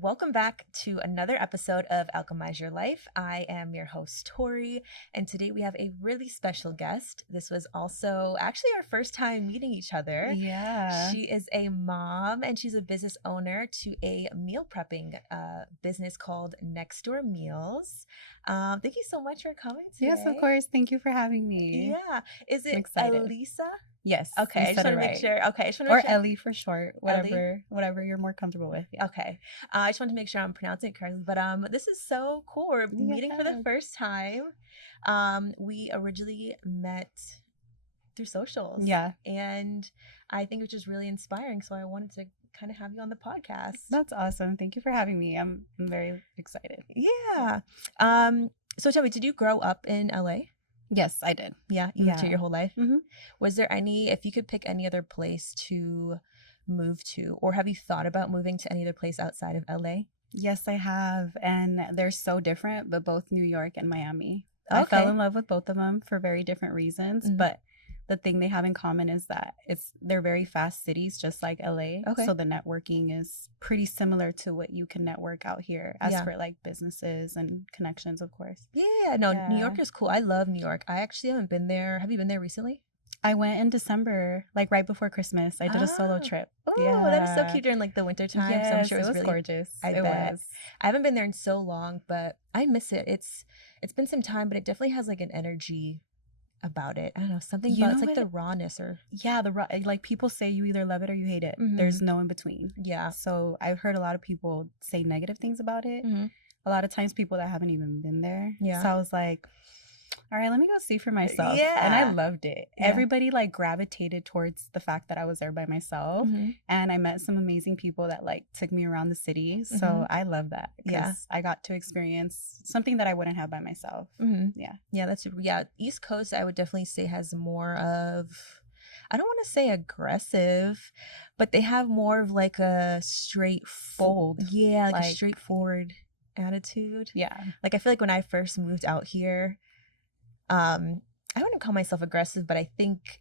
welcome back to another episode of Alchemize Your Life. I am your host, Tori, and today we have a really special guest. This was also actually our first time meeting each other. Yeah. She is a mom and she's a business owner to a meal prepping business called Next Door Meals. Thank you so much for coming today. Yes, of course. Thank you for having me. Yeah. Is it excited. Elisa? Yes. Okay, I just want to make sure. Okay, I just want to Or make sure. Ellie for short. Whatever you're more comfortable with. Yeah. Okay. I just wanted to make sure I'm pronouncing it correctly. But this is so cool. We're meeting for the first time. We originally met through socials. Yeah. And I think it was just really inspiring. So I wanted to kind of have you on the podcast. That's awesome. Thank you for having me. I'm very excited. Yeah. So tell me, did you grow up in LA? Yes, I did. Yeah, you lived here your whole life? Mm-hmm. Was there if you could pick any other place to move to, or have you thought about moving to any other place outside of LA? Yes, I have. And they're so different, but both New York and Miami. Okay. I fell in love with both of them for very different reasons, Mm-hmm. but the thing they have in common is that they're very fast cities, just like LA. Okay. So the networking is pretty similar to what you can network out here as for like businesses and connections, of course. Yeah, no, New York is cool. I love New York. I actually haven't been there. Have you been there recently? I went in December, like right before Christmas. I did a solo trip. Oh, that's so cute during like the winter time. Yes, so I'm sure it was really gorgeous. I bet. I haven't been there in so long, but I miss it. It's been some time, but it definitely has like an energy about it. I don't know, something about it's like the rawness or like people say you either love it or you hate it. Mm-hmm. There's no in between. Yeah. So I've heard a lot of people say negative things about it. Mm-hmm. A lot of times people that haven't even been there. Yeah. So I was like, all right, let me go see for myself. Yeah. And I loved it. Yeah. Everybody like gravitated towards the fact that I was there by myself. Mm-hmm. And I met some amazing people that like took me around the city. So Mm-hmm. I love that because I got to experience something that I wouldn't have by myself. Mm-hmm. Yeah. East Coast I would definitely say has more of, I don't want to say aggressive, but they have more of like a straightforward, like a straightforward attitude. Yeah. Like I feel like when I first moved out here, I wouldn't call myself aggressive, but I think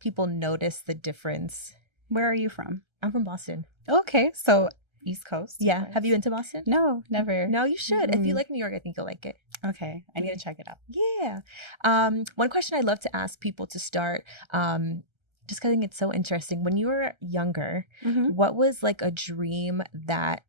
people notice the difference. Where are you from? I'm from Boston. Okay, so East Coast. Yeah. Have you been to Boston? No, never. No, you should. Mm-hmm. If you like New York, I think you'll like it. Okay, I need to check it out. Yeah. One question I'd love to ask people to start, just because I think it's so interesting. When you were younger, Mm-hmm. what was like a dream that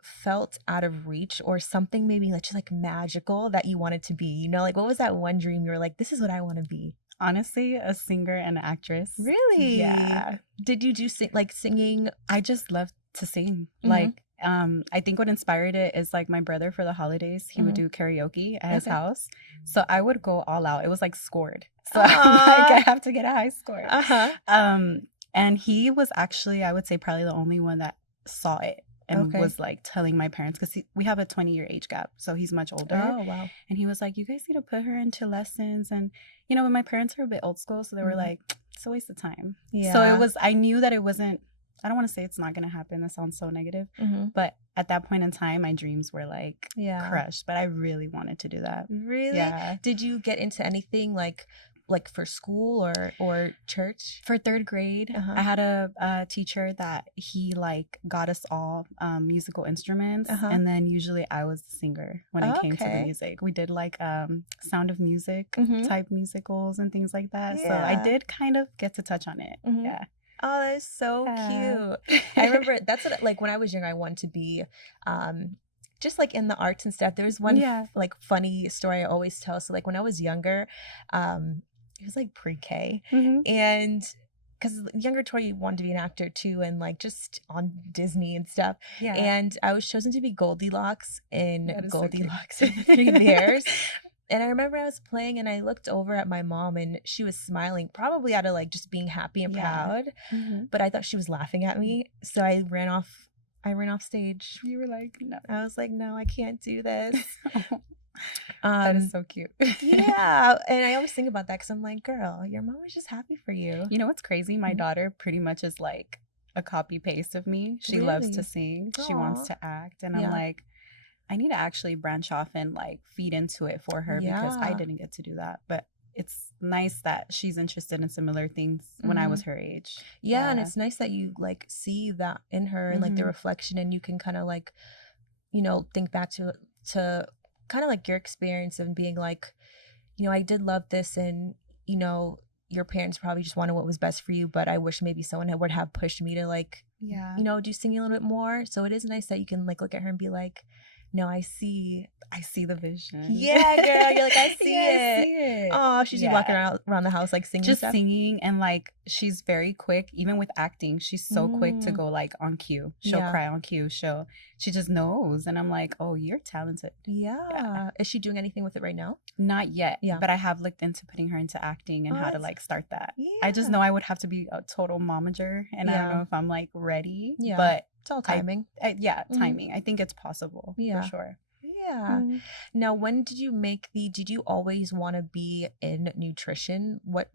felt out of reach, or something maybe like just like magical that you wanted to be? You know, like what was that one dream you were like, this is what I want to be? Honestly, a singer and an actress. Really? Yeah. Did you do singing? I just love to sing. Mm-hmm. Like, I think what inspired it is like my brother for the holidays, he would do karaoke at his house. So I would go all out. It was like scored. So I'm like, I have to get a high score. And he was actually, I would say, probably the only one that saw it and was like telling my parents, because we have a 20-year age gap, so he's much older. Oh, wow. And he was like, you guys need to put her into lessons. And, you know, when my parents were a bit old school, so they were like, it's a waste of time. Yeah. So I knew that it wasn't, I don't want to say it's not going to happen. That sounds so negative. Mm-hmm. But at that point in time, my dreams were like crushed. But I really wanted to do that. Really? Yeah. Did you get into anything like for school or church? For third grade, I had a teacher that he like got us all musical instruments, and then usually I was the singer when it came to the music. We did like Sound of Music type musicals and things like that. So I did kind of get to touch on it. Mm-hmm. Yeah. Oh, that is so cute. I remember that's what, like when I was younger, I wanted to be just like in the arts and stuff. There was one like funny story I always tell. So like when I was younger, it was like pre-K, and because younger Tori wanted to be an actor too, and like just on Disney and stuff. Yeah. And I was chosen to be Goldilocks in Goldilocks and the Three Bears. And I remember I was playing and I looked over at my mom and she was smiling, probably out of like just being happy and proud. But I thought she was laughing at me. So I ran off stage. You were like, no. I was like, no, I can't do this. That is so cute. Yeah. And I always think about that because I'm like, girl, your mom was just happy for you. You know what's crazy? My daughter pretty much is like a copy paste of me. She loves to sing. Aww. She wants to act. And I'm like, I need to actually branch off and like feed into it for her because I didn't get to do that. But it's nice that she's interested in similar things when I was her age. Yeah. And it's nice that you like see that in her and like the reflection, and you can kind of like think back to kind of like your experience and being like, I did love this, and your parents probably just wanted what was best for you, but I wish maybe someone would have pushed me to like, do singing a little bit more. So it is nice that you can like look at her and be like, no, I see the vision. Yeah, girl. You're like, I see it. I see it. Oh, she's walking around the house like singing. Just singing, and like she's very quick, even with acting. She's so quick to go like on cue. She'll cry on cue. She just knows. And I'm like, oh, you're talented. Yeah. Is she doing anything with it right now? Not yet. Yeah. But I have looked into putting her into acting and how to like start that. Yeah. I just know I would have to be a total momager, and I don't know if I'm like ready. Yeah. But it's all timing. Timing. I think it's possible. Yeah. For sure. Yeah. Now, when did you always want to be in nutrition? What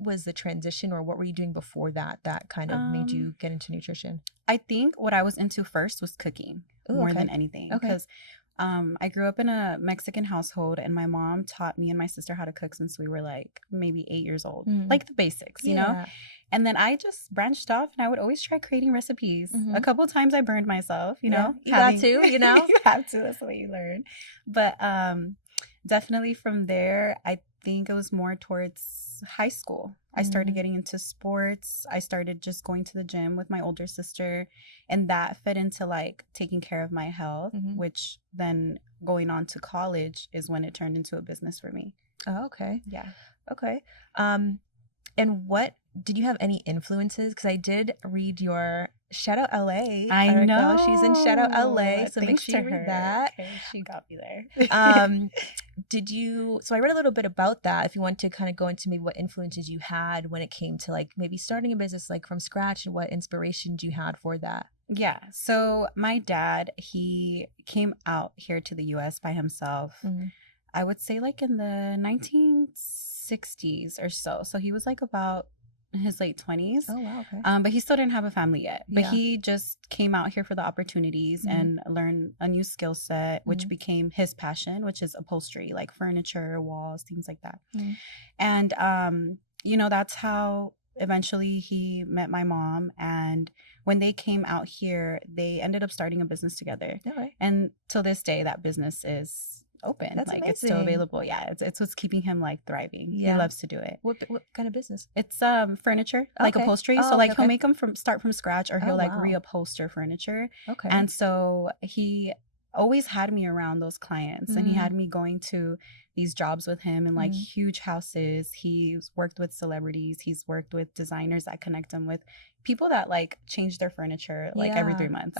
was the transition, or what were you doing before that kind of made you get into nutrition? I think what I was into first was cooking more than anything. Because I grew up in a Mexican household, and my mom taught me and my sister how to cook since we were like maybe 8 years old, like the basics, you know? And then I just branched off, and I would always try creating recipes. A couple of times I burned myself, you know? You got to, you have to. That's the way you learn. But definitely from there, I think it was more towards high school. I started getting into sports. I started just going to the gym with my older sister, and that fed into like taking care of my health, which then going on to college is when it turned into a business for me. Oh, okay. Yeah. Okay. And what did you have any influences? Because I did read your Shout Out LA. I know. She's in Shout Out LA, so make sure you read that. Okay, she got me there. So I read a little bit about that. If you want to kind of go into maybe what influences you had when it came to like maybe starting a business like from scratch, and what inspirations you had for that. Yeah. So my dad, he came out here to the US by himself. I would say like in the 1960s or so. So he was like about in his late 20s. Oh, wow. Okay. But he still didn't have a family yet. But he just came out here for the opportunities and learned a new skill set, which became his passion, which is upholstery, like furniture, walls, things like that. And, that's how eventually he met my mom. And when they came out here, they ended up starting a business together. Okay. And till this day, that business is open. That's like amazing. It's still available. Yeah, it's what's keeping him like thriving. He loves to do it. What kind of business? It's furniture, like upholstery. So like he'll make them start from scratch, or he'll reupholster furniture. Okay. And so he always had me around those clients, and he had me going to these jobs with him in like huge houses. He's worked with celebrities. He's worked with designers that connect him with people that like change their furniture like every 3 months,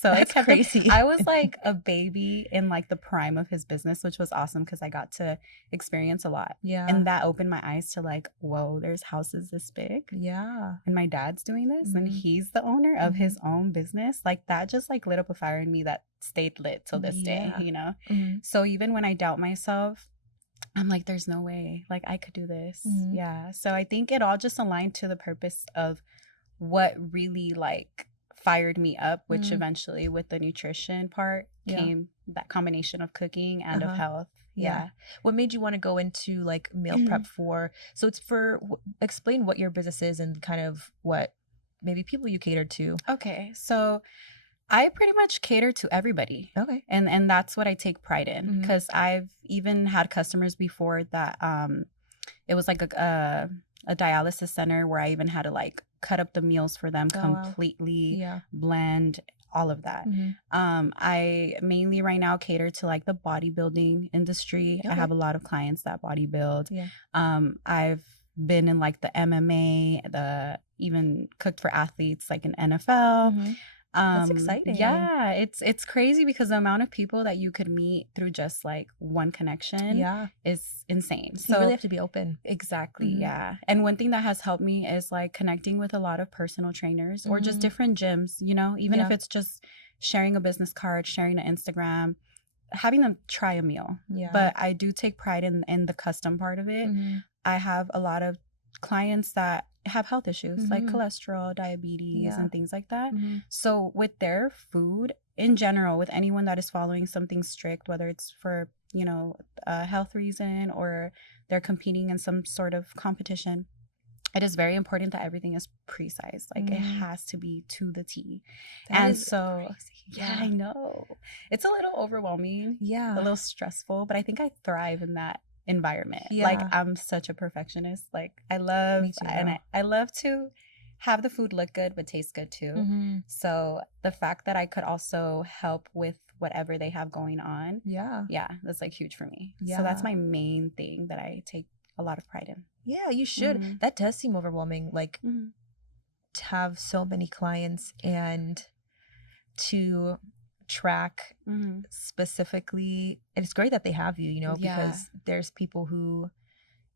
So it's crazy. I was like a baby in like the prime of his business, which was awesome because I got to experience a lot. Yeah. And that opened my eyes to like, whoa, there's houses this big. Yeah. And my dad's doing this and he's the owner of his own business. Like that just like lit up a fire in me that stayed lit till this day, So even when I doubt myself, I'm like, there's no way like I could do this. Yeah. So I think it all just aligned to the purpose of what really like fired me up, which eventually with the nutrition part came that combination of cooking and of health. Yeah. What made you want to go into like meal prep for? So it's explain what your business is and kind of what maybe people you cater to. Okay. So I pretty much cater to everybody. Okay. And that's what I take pride in, because I've even had customers before that it was like a dialysis center where I even had to like cut up the meals for them completely, blend, all of that. I mainly right now cater to like the bodybuilding industry. I have a lot of clients that bodybuild. I've been in like the MMA, even cooked for athletes like in NFL. That's exciting. Yeah, it's crazy because the amount of people that you could meet through just like one connection is insane. So you really have to be open. Exactly. Yeah. And one thing that has helped me is like connecting with a lot of personal trainers or just different gyms, even if it's just sharing a business card, sharing an Instagram, having them try a meal. But I do take pride in the custom part of it. I have a lot of clients that have health issues like cholesterol, diabetes, and things like that. So with their food in general, with anyone that is following something strict, whether it's for, a health reason or they're competing in some sort of competition, it is very important that everything is precise. Like, it has to be to the T. That and is so crazy. yeah, I know it's a little overwhelming, a little stressful, but I think I thrive in that environment. Like, I'm such a perfectionist. Like, I love I love to have the food look good but taste good too. So the fact that I could also help with whatever they have going on, that's like huge for me. So that's my main thing that I take a lot of pride in. Yeah, you should. That does seem overwhelming, like to have so many clients and to track specifically. And it's great that they have you, you know, because there's people who,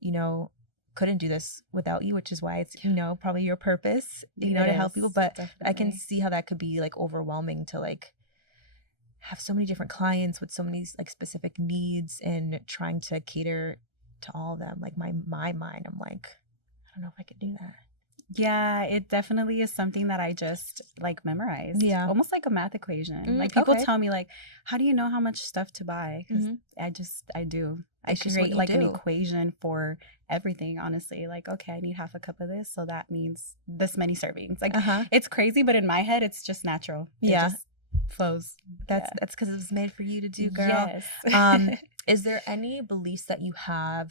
you know, couldn't do this without you, which is why it's, you know, probably your purpose, you know, to help people. But definitely. I can see how that could be like overwhelming to like have so many different clients with so many like specific needs and trying to cater to all of them. Like my mind, I'm like, I don't know if I could do that. Yeah, it definitely is something that I just like memorized. Yeah, almost like a math equation. Like, people tell me like, how do you know how much stuff to buy? Because I do. I create like an equation for everything, honestly. Like, okay, I need half a cup of this, so that means this many servings. Like, it's crazy, but in my head, it's just natural. It just flows. That's because it was made for you to do, girl. Yes. Is there any beliefs that you have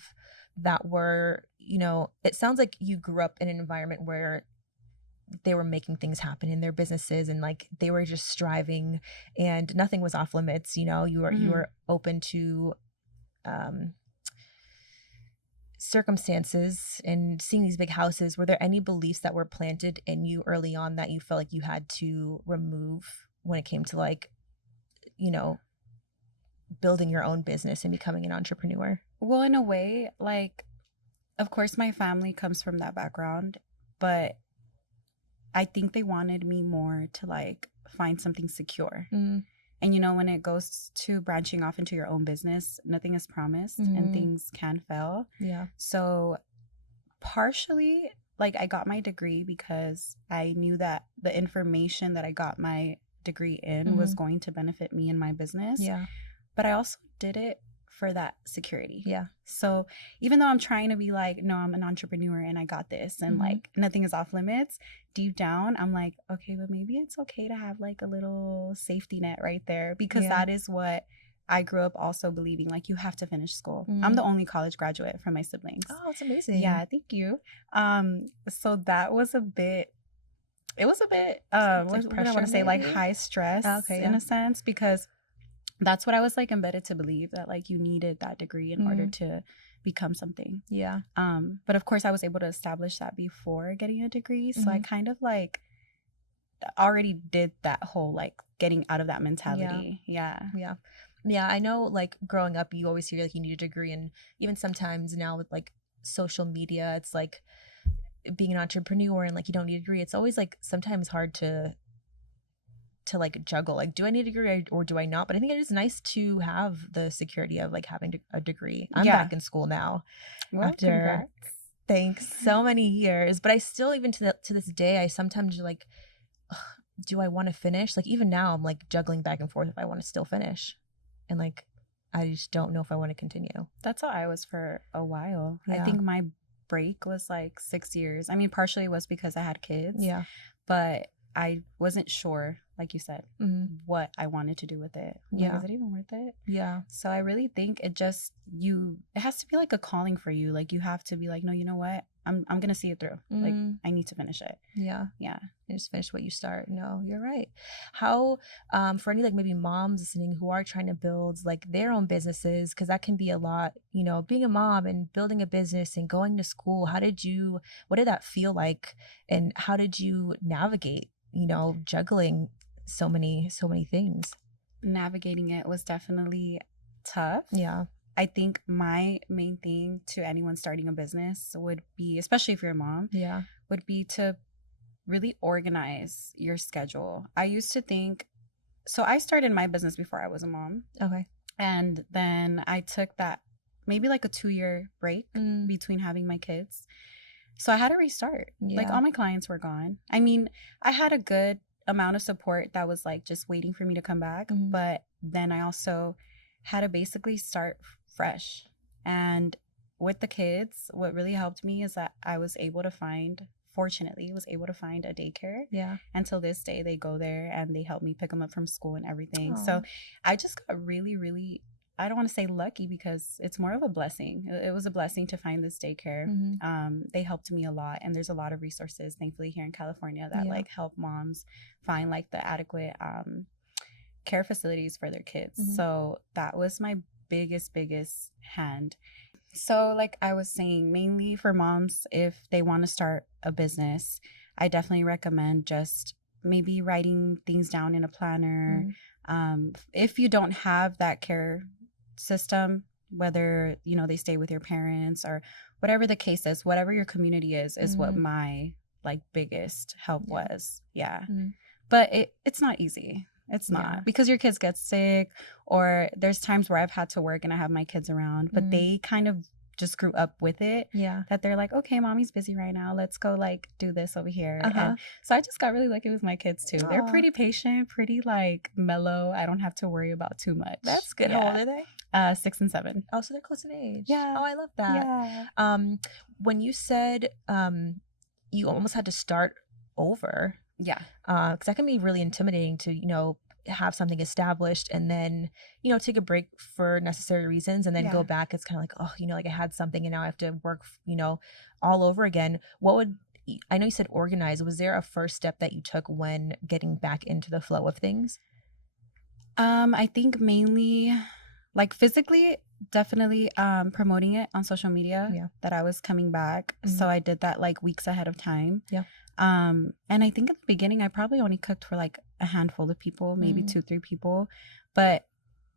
that were, you know, it sounds like you grew up in an environment where they were making things happen in their businesses and like they were just striving and nothing was off limits, you know, you were open to circumstances and seeing these big houses. Were there any beliefs that were planted in you early on that you felt like you had to remove when it came to like, you know, building your own business and becoming an entrepreneur? Well, in a way, like, of course my family comes from that background, but I think they wanted me more to like find something secure. And you know, when it goes to branching off into your own business, nothing is promised and things can fail. Yeah. So partially, like, I got my degree because I knew that the information that I got my degree in was going to benefit me in my business. Yeah. But I also did it for that security. Yeah. So even though I'm trying to be like, no, I'm an entrepreneur and I got this and like nothing is off limits, deep down I'm like, okay, but maybe it's okay to have like a little safety net right there, because that is what I grew up also believing. Like, you have to finish school. I'm the only college graduate from my siblings. Oh, that's amazing. Yeah, thank you. So that was a bit, it was a bit what do I want to say, like high stress in a sense, because that's what I was like embedded to believe, that like you needed that degree in order to become something. Yeah. But of course I was able to establish that before getting a degree. So I kind of like already did that whole like getting out of that mentality. Yeah. I know, like, growing up you always hear like you need a degree, and even sometimes now with like social media, it's like being an entrepreneur and like you don't need a degree. It's always like sometimes hard to like juggle, like, do I need a degree or do I not? But I think it is nice to have the security of like having a degree. I'm back in school now. Well, after thanks so many years, but I still, even to this day, I sometimes like, do I want to finish? Like, even now I'm like juggling back and forth if I want to still finish, and like I just don't know if I want to continue. That's how I was for a while. I think my break was like 6 years. I mean, partially was because I had kids, but I wasn't sure, like you said, what I wanted to do with it. Like, is it even worth it? Yeah. So I really think it has to be like a calling for you. Like, you have to be like, no, you know what? I'm going to see it through. Like, I need to finish it. Yeah. Yeah. You just finish what you start. No, you're right. How, for any like maybe moms listening who are trying to build like their own businesses, because that can be a lot, you know, being a mom and building a business and going to school. What did that feel like? And how did you navigate, you know, juggling so many things? Navigating it was definitely tough. Yeah. I think my main thing to anyone starting a business would be, especially if you're a mom, would be to really organize your schedule. I used to think, so I started my business before I was a mom. Okay. And then I took that maybe like a 2-year break between having my kids. So I had to restart. Like, all my clients were gone. I mean, I had a good amount of support that was like just waiting for me to come back. But then I also had to basically start fresh. And with the kids, what really helped me is that I was able to find, fortunately, was able to find a daycare. Yeah. Until this day, they go there and they help me pick them up from school and everything. Aww. So I just got really, really, I don't want to say lucky because it's more of a blessing. It was a blessing to find this daycare. They helped me a lot. And there's a lot of resources, thankfully, here in California that like help moms find like the adequate care facilities for their kids. So that was my biggest hand. So like I was saying, mainly for moms, if they want to start a business, I definitely recommend just maybe writing things down in a planner. If you don't have that care system, whether, you know, they stay with your parents or whatever the case is, whatever your community is what my like biggest help was. But it's not easy. It's not, because your kids get sick, or there's times where I've had to work and I have my kids around, but they kind of just grew up with it. That they're like, okay, mommy's busy right now. Let's go like do this over here. And so I just got really lucky with my kids too. They're pretty patient, pretty like mellow. I don't have to worry about too much. That's good. How old are they? 6 and 7. Oh, so they're close in age. Yeah. Oh, I love that. When you said you almost had to start over. Because that can be really intimidating to, you know, have something established and then, you know, take a break for necessary reasons and then go back. It's kind of like, oh, you know, like I had something and now I have to work, you know, all over again. I know you said organize. Was there a first step that you took when getting back into the flow of things? I think mainly like physically, definitely promoting it on social media that I was coming back. So I did that like weeks ahead of time. And I think at the beginning I probably only cooked for like a handful of people, maybe 2-3 people. But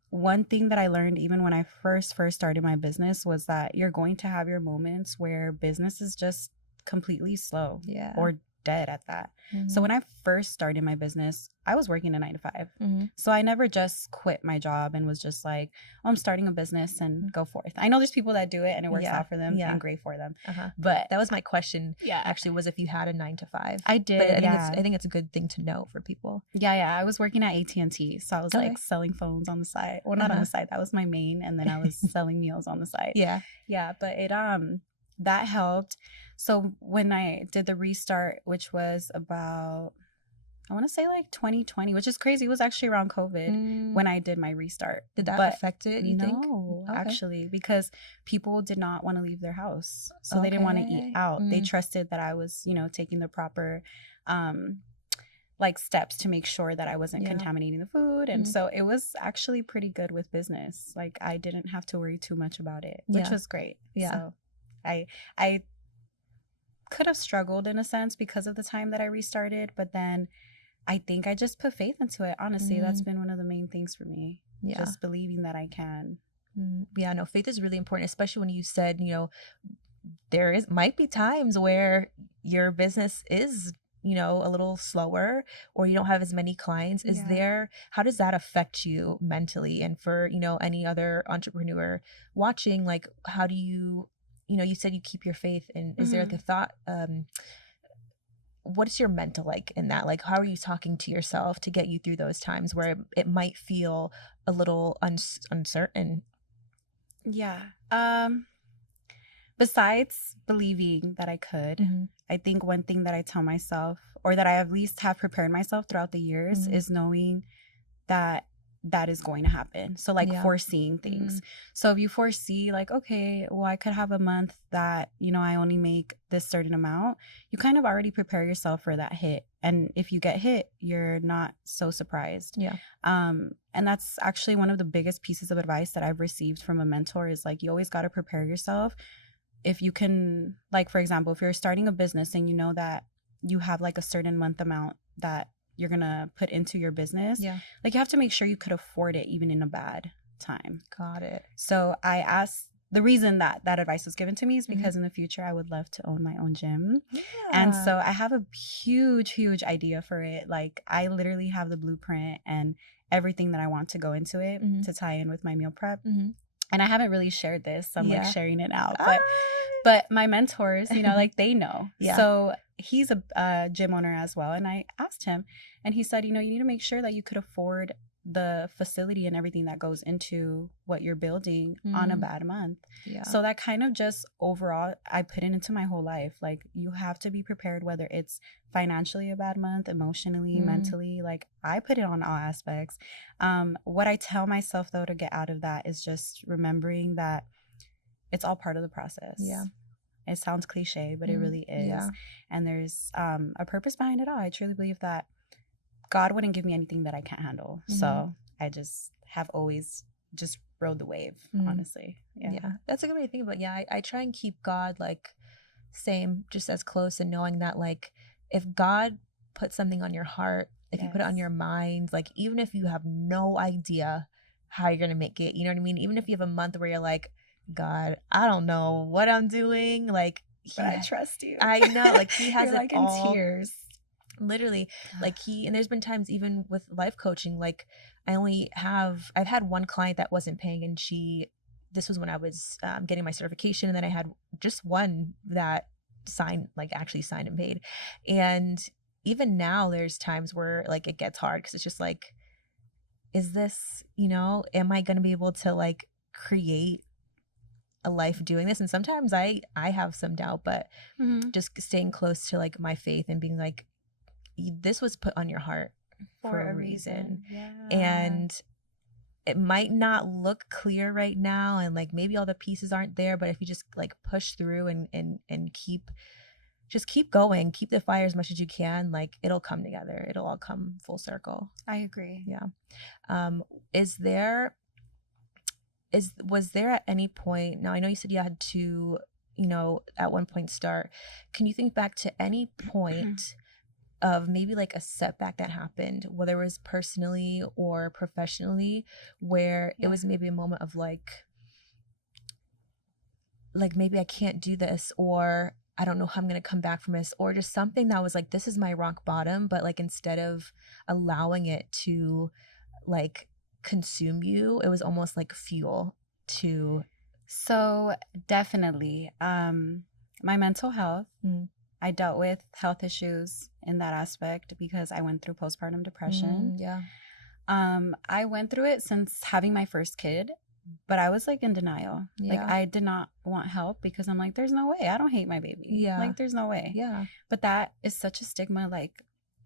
one thing that I learned even when I first started my business was that you're going to have your moments where business is just completely slow or dead at that. So when I first started my business, I was working a 9-to-5. So I never just quit my job and was just like, oh, I'm starting a business and go forth. I know there's people that do it and it works out for them and great for them. But that was my question. Actually, was if you had a 9-to-5. I did. But I think it's a good thing to know for people. I was working at AT&T, so I was like selling phones on the side. Well, not on the side. That was my main, and then I was selling meals on the side. But it that helped. So when I did the restart, which was about, I want to say like 2020, which is crazy. It was actually around COVID when I did my restart. Did that affect it, you think? No, actually, because people did not want to leave their house. So they didn't want to eat out. They trusted that I was, you know, taking the proper like steps to make sure that I wasn't contaminating the food. And so it was actually pretty good with business. Like I didn't have to worry too much about it, which was great. So I could have struggled in a sense because of the time that I restarted, but then I think I just put faith into it. Honestly, that's been one of the main things for me. Just believing that I can. No, faith is really important, especially when you said, you know, might be times where your business is, you know, a little slower or you don't have as many clients. How does that affect you mentally? And for, you know, any other entrepreneur watching, like, how do you you said you keep your faith, and is there like a thought, what's your mental like in that? Like, how are you talking to yourself to get you through those times where it might feel a little uncertain? Besides believing that I could, I think one thing that I tell myself, or that I at least have prepared myself throughout the years, is knowing that is going to happen. So like foreseeing things. So if you foresee like, okay, well, I could have a month that, you know, I only make this certain amount, you kind of already prepare yourself for that hit. And if you get hit, you're not so surprised. And that's actually one of the biggest pieces of advice that I've received from a mentor is like, you always got to prepare yourself. If you can, like, for example, if you're starting a business and you know that you have like a certain month amount that you're gonna put into your business, like you have to make sure you could afford it even in a bad time. Got it. So I asked, the reason that advice was given to me is because in the future I would love to own my own gym. And so I have a huge idea for it. Like I literally have the blueprint and everything that I want to go into it to tie in with my meal prep. And I haven't really shared this, so I'm like sharing it out. But my mentors, you know, like they know. So he's a gym owner as well. And I asked him and he said, you know, you need to make sure that you could afford the facility and everything that goes into what you're building on a bad month. Yeah. So that kind of just overall, I put it into my whole life. Like, you have to be prepared, whether it's financially a bad month, emotionally, mentally. Like, I put it on all aspects. What I tell myself, though, to get out of that is just remembering that it's all part of the process. Yeah. It sounds cliche, but it really is. Yeah. And there's a purpose behind it all. I truly believe that God wouldn't give me anything that I can't handle. So I just have always just rode the wave, honestly. Yeah. That's a good way to think about it. Yeah, I try and keep God, like, same, just as close, and knowing that, like, if God put something on your heart, if you put it on your mind, like, even if you have no idea how you're going to make it, you know what I mean? Even if you have a month where you're like, God, I don't know what I'm doing. Like, but I trust you. I know. Like, he has you're, like, in tears. Literally, like, and there's been times even with life coaching, like, I've had one client that wasn't paying, and this was when I was getting my certification, and then I had just one that actually signed and paid. And even now there's times where, like, it gets hard, because it's just like, is this, am I going to be able to, like, create a life doing this? And sometimes I have some doubt, but just staying close to, like, my faith and being like, this was put on your heart for a reason. Yeah. And it might not look clear right now, and, like, maybe all the pieces aren't there, but if you just, like, push through and keep going, keep the fire as much as you can, like, it'll come together. It'll all come full circle. I agree. Yeah. Was there at any point, now I know you said you had to, at one point start, can you think back to any point of maybe, like, a setback that happened, whether it was personally or professionally, where it was maybe a moment of like maybe I can't do this, or I don't know how I'm going to come back from this, or just something that was like, this is my rock bottom, but, like, instead of allowing it to, like, consume you, it was almost like fuel to... So definitely my mental health. I dealt with health issues in that aspect because I went through postpartum depression. I went through it since having my first kid, but I was, like, in denial. Like, I did not want help because I'm like, there's no way. I don't hate my baby. Like, there's no way. But that is such a stigma, like,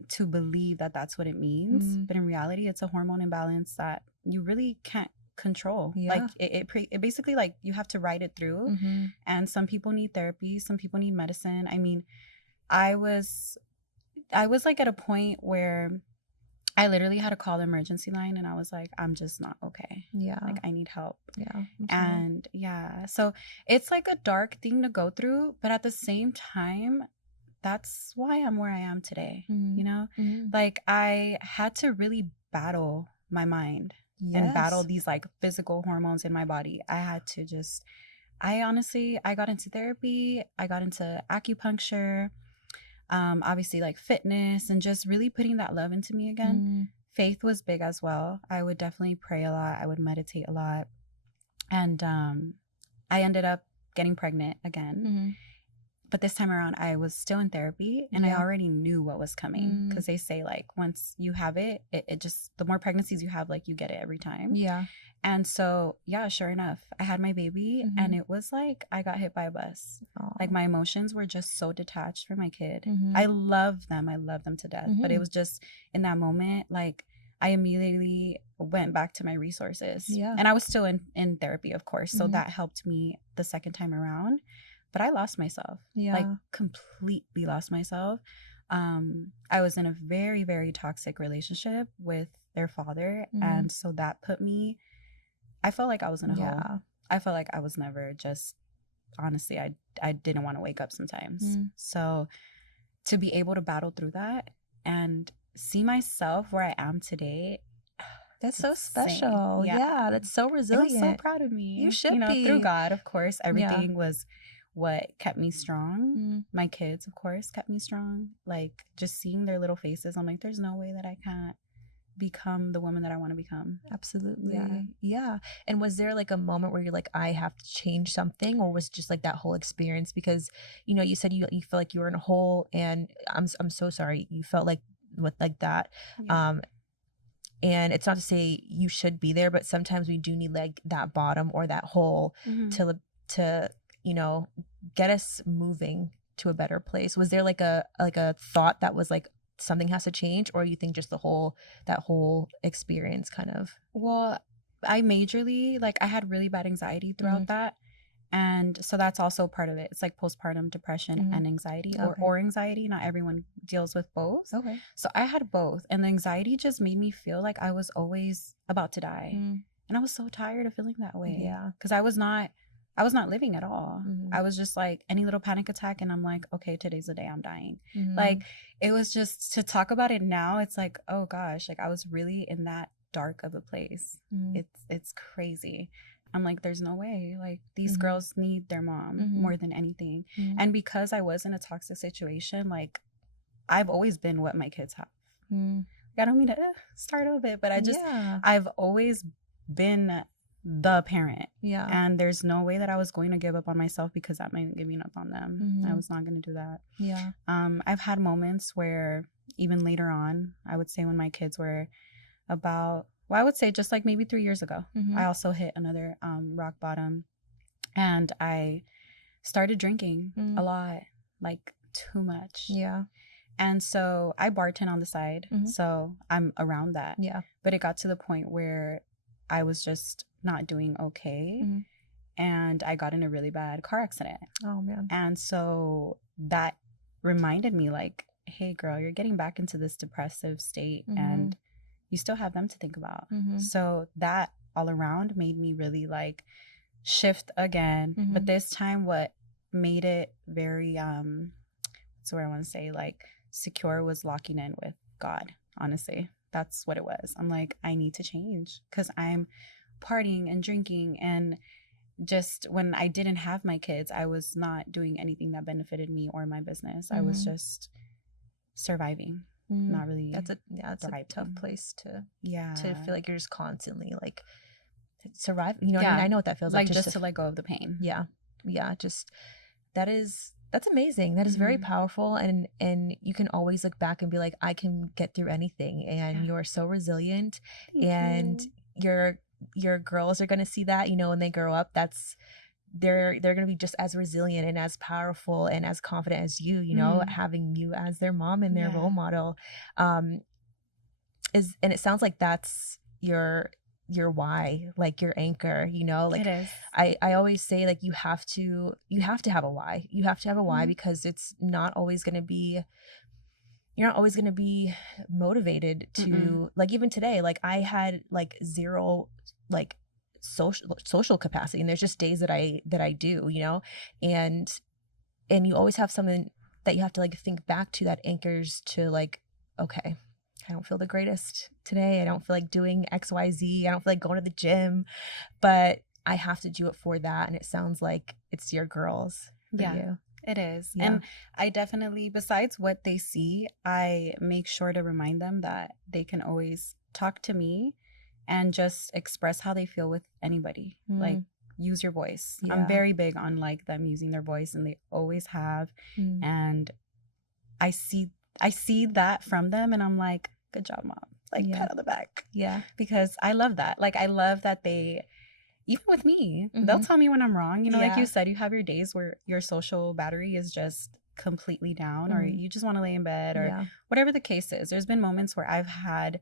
to believe that that's what it means. But in reality, it's a hormone imbalance that you really can't control. Like, it basically, like, you have to ride it through. And some people need therapy, some people need medicine. I mean, I was like, at a point where I literally had to call the emergency line, and I was like, I'm just not okay. Like, I need help. And so it's, like, a dark thing to go through, but at the same time, that's why I'm where I am today. Like, I had to really battle my mind and battle these, like, physical hormones in my body. I had to I got into therapy, I got into acupuncture, obviously, like, fitness, and just really putting that love into me again. Faith was big as well. I would definitely pray a lot. I would meditate a lot. And I ended up getting pregnant again. But this time around, I was still in therapy, and I already knew what was coming, because they say, like, once you have it, it just, the more pregnancies you have, like, you get it every time. And so, sure enough, I had my baby, and it was like I got hit by a bus. Like, my emotions were just so detached from my kid. I love them. I love them to death. But it was just, in that moment, like, I immediately went back to my resources. And I was still in therapy, of course. So that helped me the second time around. But I lost myself. Like, completely lost myself. I was in a very, very toxic relationship with their father. And so that put me, I felt like I was in a hole. I felt like I was never just, honestly, I didn't want to wake up sometimes. So to be able to battle through that and see myself where I am today, that's so special. That's so resilient. And I'm so proud of me. You should be. Through God, of course. Everything was what kept me strong. My kids, of course, kept me strong. Like, just seeing their little faces, I'm like, there's no way that I can't become the woman that I want to become. Absolutely. Yeah. And was there, like, a moment where you're like, I have to change something, or was it just, like, that whole experience? Because, you said you feel like you were in a hole, and I'm so sorry you felt like with, like, that. And it's not to say you should be there, but sometimes we do need like that bottom or that hole to you know, get us moving to a better place. Was there like a thought that was like something has to change, or you think just that whole experience kind of? Well, I majorly, like, I had really bad anxiety throughout that. And so that's also part of it. It's like postpartum depression and anxiety, or anxiety. Not everyone deals with both. Okay. So I had both. And the anxiety just made me feel like I was always about to die. And I was so tired of feeling that way. Yeah. Because I was not living at all. I was just like, any little panic attack and I'm like, okay, today's the day I'm dying. Like, it was just, to talk about it now, it's like, oh gosh, like I was really in that dark of a place. It's crazy. I'm like, there's no way. Like, these girls need their mom more than anything. And because I was in a toxic situation, like, I've always been what my kids have. I don't mean to start a bit, but I've always been the parent. Yeah. And there's no way that I was going to give up on myself because that meant giving up on them. I was not going to do that. Yeah. I've had moments where even later on, I would say when my kids were about, well, I would say just like maybe 3 years ago, I also hit another rock bottom, and I started drinking a lot, like too much. Yeah. And so I bartend on the side, so I'm around that. Yeah. But it got to the point where I was just not doing okay, and I got in a really bad car accident. Oh, man. And so that reminded me, like, hey, girl, you're getting back into this depressive state, and you still have them to think about. So that all around made me really like shift again. But this time what made it very, what's what I want to say, like secure, was locking in with God. Honestly, that's what it was. I'm like, I need to change because I'm partying and drinking. And just when I didn't have my kids, I was not doing anything that benefited me or my business. I was just surviving. Not really. That's a tough place to feel like you're just constantly like survive. You know what I mean? I know what that feels like. Just to let go of the pain. Yeah. Just that's amazing. That is very powerful, and you can always look back and be like, I can get through anything, and you're so resilient. Thank you. Your girls are gonna see that, you know, when they grow up. They're going to be just as resilient and as powerful and as confident as you know, having you as their mom and their role model. And it sounds like that's your why, like your anchor, you know, like it is. I always say, like, you have to have a why. You have to have a why, because it's not always going to be, you're not always going to be motivated to, like, even today, like I had like zero, like, social capacity, and there's just days that I do, you know, and you always have something that you have to like think back to that anchors to, like, okay, I don't feel the greatest today, I don't feel like doing XYZ, I don't feel like going to the gym, but I have to do it for that. And it sounds like it's your girls for you. It is. Yeah. And I definitely, besides what they see, I make sure to remind them that they can always talk to me and just express how they feel with anybody. Like, use your voice. Yeah. I'm very big on like them using their voice, and they always have. And I see that from them, and I'm like, good job, mom. Like, pat on the back. Yeah. Because I love that. Like, I love that they, even with me, they'll tell me when I'm wrong. You know, like you said, you have your days where your social battery is just completely down, or you just want to lay in bed, or whatever the case is. There's been moments where I've had,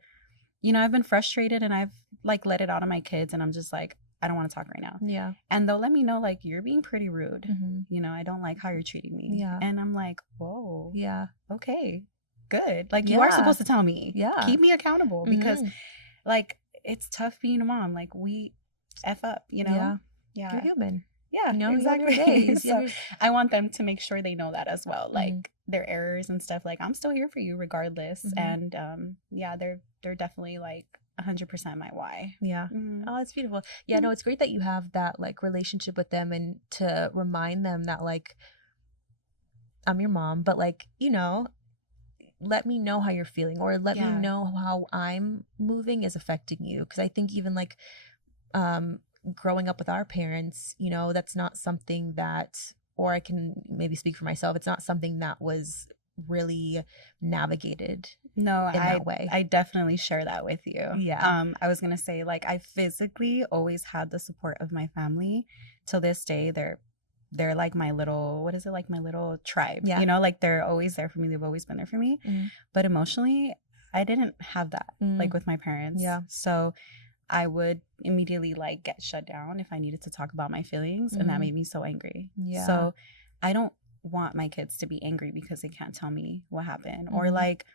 you know, I've been frustrated and I've like let it out on my kids, and I'm just like, I don't want to talk right now. Yeah. And they'll let me know, like, you're being pretty rude. You know, I don't like how you're treating me. Yeah. And I'm like, whoa. Yeah. Okay. Good. Like, you are supposed to tell me. Yeah. Keep me accountable, because like, it's tough being a mom. Like, we F up, you know? Yeah. Yeah. You're human. Yeah, you know, exactly. Days. So I want them to make sure they know that as well. Like, their errors and stuff, like, I'm still here for you regardless. And they're definitely like 100% my why. Yeah. Oh, it's beautiful. Yeah, no, it's great that you have that like relationship with them, and to remind them that, like, I'm your mom, but, like, you know, let me know how you're feeling, or let me know how I'm moving is affecting you. Because I think even like growing up with our parents, you know, that's not something that, or I can maybe speak for myself, it's not something that was really navigated No, in that way. I definitely share that with you. Yeah. I was gonna say, like, I physically always had the support of my family. Till this day, they're like my little, what is it, like my little tribe. Yeah. You know, like they're always there for me. They've always been there for me. But emotionally, I didn't have that like with my parents. Yeah. So I would immediately like get shut down if I needed to talk about my feelings, and that made me so angry. Yeah. So I don't want my kids to be angry because they can't tell me what happened. Or like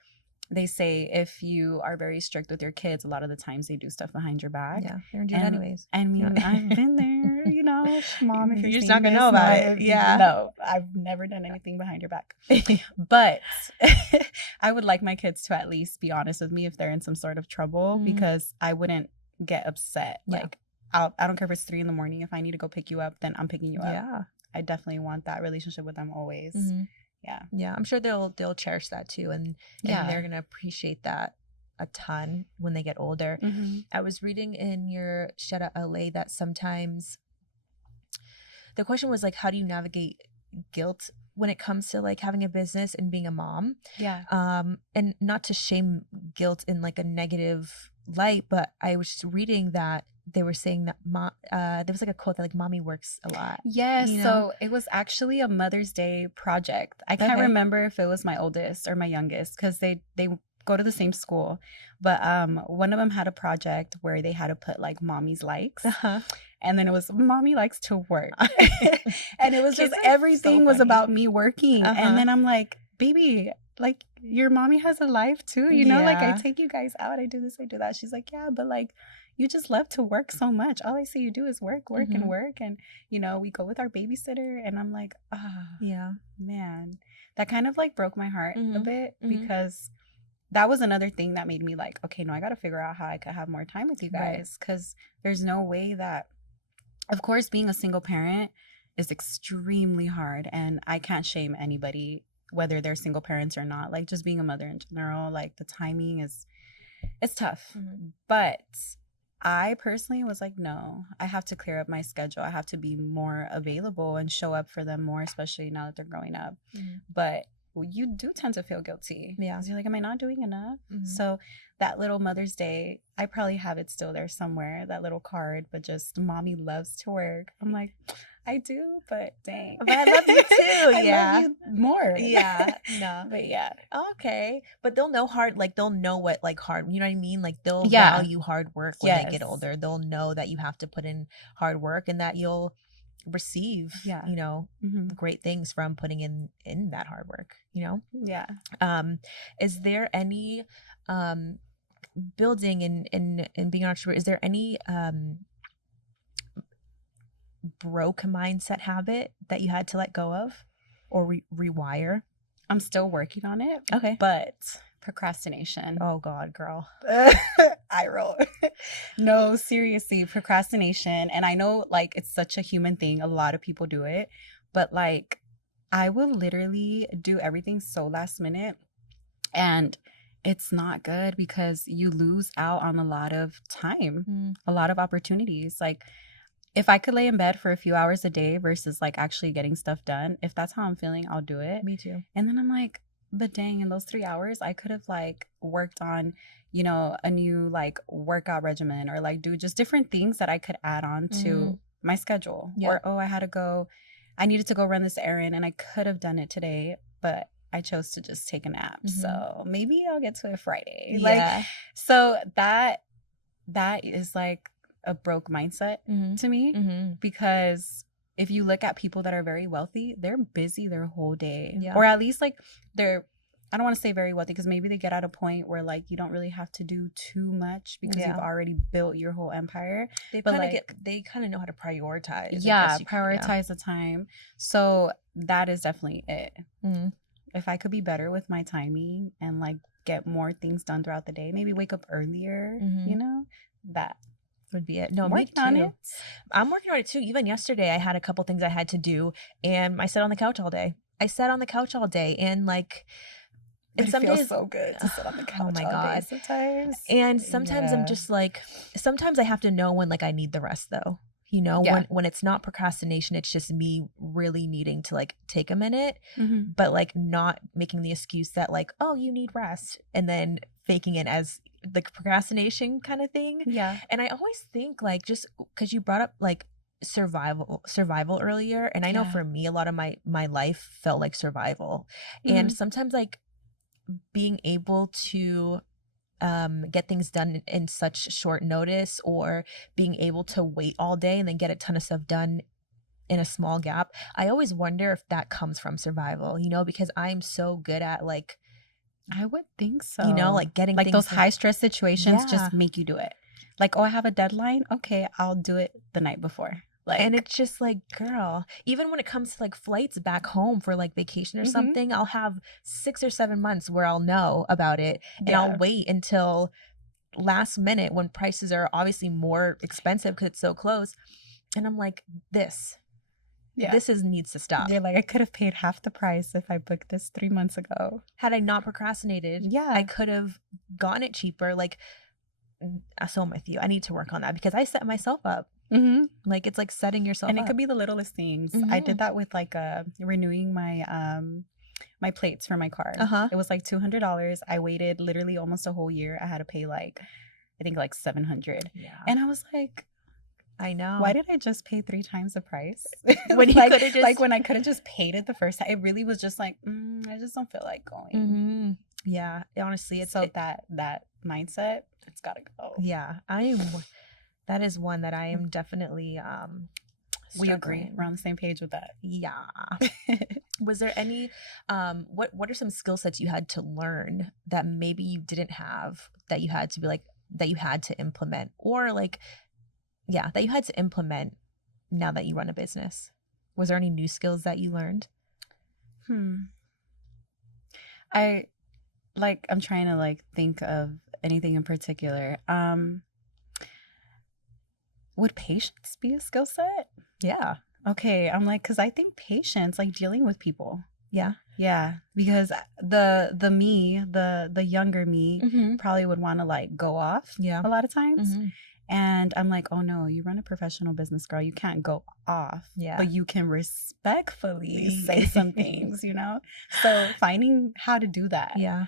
they say, if you are very strict with your kids, a lot of the times they do stuff behind your back. Yeah, they're gonna do it anyways. I mean, I've been there, you know, Mom, if you're just not gonna know about it. Yeah. No, I've never done anything behind your back. But I would like my kids to at least be honest with me if they're in some sort of trouble, because I wouldn't get upset. Like, I don't care if it's 3 a.m. If I need to go pick you up, then I'm picking you up. Yeah. I definitely want that relationship with them always. Yeah, I'm sure they'll cherish that too, and they're gonna appreciate that a ton when they get older. I was reading in your Shout Out LA that sometimes the question was like, how do you navigate guilt when it comes to like having a business and being a mom? And not to shame guilt in like a negative light, but I was just reading that they were saying that there was like a quote that like mommy works a lot. Yes, you know? So it was actually a Mother's Day project. I can't remember if it was my oldest or my youngest, because they go to the same school, but one of them had a project where they had to put like mommy's likes, and then it was mommy likes to work. And it was just everything was about me working. And then I'm like, baby, like your mommy has a life too, you know, like I take you guys out, I do this, I do that. She's like, yeah, but like you just love to work so much. All I see you do is work and work. And, you know, we go with our babysitter, and I'm like, man, that kind of like broke my heart a bit, because that was another thing that made me like, okay, no, I got to figure out how I could have more time with you guys. Because there's no way that, of course, being a single parent is extremely hard, and I can't shame anybody, whether they're single parents or not. Like, just being a mother in general, like the timing it's tough. But I personally was like, no, I have to clear up my schedule. I have to be more available and show up for them more, especially now that they're growing up. But you do tend to feel guilty. Yeah. You're like, am I not doing enough? So that little Mother's Day, I probably have it still there somewhere, that little card, but just mommy loves to work. I'm like, I do, but dang. But I love you too. I love you more. Yeah. No. But yeah. Okay. But they'll know they'll know what like hard, you know what I mean? Like they'll value hard work when they get older. They'll know that you have to put in hard work, and that you'll receive, you know, great things from putting in that hard work, you know? Yeah. Is there any building in being an entrepreneur, is there any broke mindset habit that you had to let go of or rewire? I'm still working on it. Okay. But procrastination. Oh God, girl. I roll. No, seriously, procrastination. And I know like it's such a human thing. A lot of people do it. But like I will literally do everything so last minute. And it's not good, because you lose out on a lot of time, a lot of opportunities. Like, if I could lay in bed for a few hours a day versus like actually getting stuff done, if that's how I'm feeling, I'll do it. Me too. And then I'm like, but dang, in those 3 hours, I could have like worked on, you know, a new like workout regimen, or like do just different things that I could add on to my schedule. Or, I needed to go run this errand, and I could have done it today, but I chose to just take a nap. So maybe I'll get to it Friday. Yeah. Like, so that is like a broke mindset to me, because if you look at people that are very wealthy, they're busy their whole day, or at least like I don't want to say very wealthy, because maybe they get at a point where like you don't really have to do too much because you've already built your whole empire. They kind of know how to prioritize. Prioritize the time. So that is definitely it. If I could be better with my timing and like get more things done throughout the day, maybe wake up earlier, you know, that would be it. No, I'm working on it. I'm working on it too. Even yesterday, I had a couple things I had to do, and I sat on the couch all day. And like, and some days, so good to sit on the couch. Oh my God. Sometimes. And sometimes I'm just like, sometimes I have to know when like I need the rest though. You know, when it's not procrastination, it's just me really needing to like take a minute, but like not making the excuse that like, oh, you need rest, and then faking it as like procrastination kind of thing. Yeah. And I always think like, just because you brought up like survival earlier, and I know for me a lot of my life felt like survival, and sometimes like being able to get things done in such short notice, or being able to wait all day and then get a ton of stuff done in a small gap. I always wonder if that comes from survival, you know, because I'm so good at like, I would think so. You know, like getting like things those high stress situations just make you do it. Like, oh, I have a deadline. Okay, I'll do it the night before. Like, and it's just like, girl, even when it comes to like flights back home for like vacation or something, I'll have 6 or 7 months where I'll know about it, and I'll wait until last minute when prices are obviously more expensive because it's so close. And I'm like, this needs to stop. You're like, I could have paid half the price if I booked this 3 months ago. Had I not procrastinated, I could have gotten it cheaper. Like, so I'm with you. I need to work on that because I set myself up. Like, it's like setting yourself up. And it could be the littlest things. I did that with like renewing my my plates for my car. It was like $200. I waited literally almost a whole year. I had to pay like, I think like $700. And I was like, I know. Why did I just pay 3 times the price? When you like, could have just... like when I could have just paid it the first time. It really was just like, I just don't feel like going. Yeah, honestly, it's so that mindset, it's gotta go. Yeah, that is one that I am definitely we agree. We're on the same page with that. Yeah. Was there any what are some skill sets you had to learn that maybe you didn't have, that you had to be like, that you had to implement, or like, that you had to implement now that you run a business? Was there any new skills that you learned? I'm trying to like think of anything in particular. Would patience be a skill set? Yeah. Okay. I'm like, because I think patience, like dealing with people. Yeah. Yeah. Because the younger me probably would want to like go off a lot of times. And I'm like, oh no, you run a professional business, girl. You can't go off. Yeah. But you can respectfully say some things, you know? So finding how to do that. Yeah.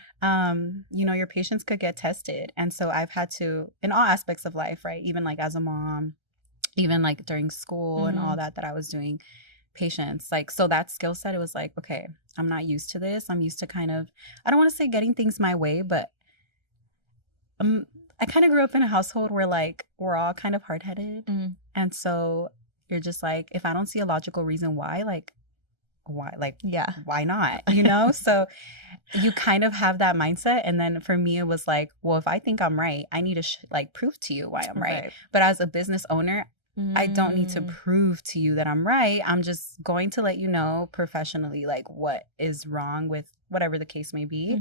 You know, your patience could get tested. And so I've had to, in all aspects of life, right? Even like as a mom, even like during school and all that I was doing, patience. Like, so that skill set, it was like, okay, I'm not used to this. I'm used to kind of, I don't want to say getting things my way, but I kind of grew up in a household where like we're all kind of hard-headed. And so you're just like, if I don't see a logical reason why, like why not, you know? So you kind of have that mindset. And then for me, it was like, well, if I think I'm right, I need to like prove to you why I'm right. But as a business owner, I don't need to prove to you that I'm right. I'm just going to let you know professionally, like what is wrong with whatever the case may be.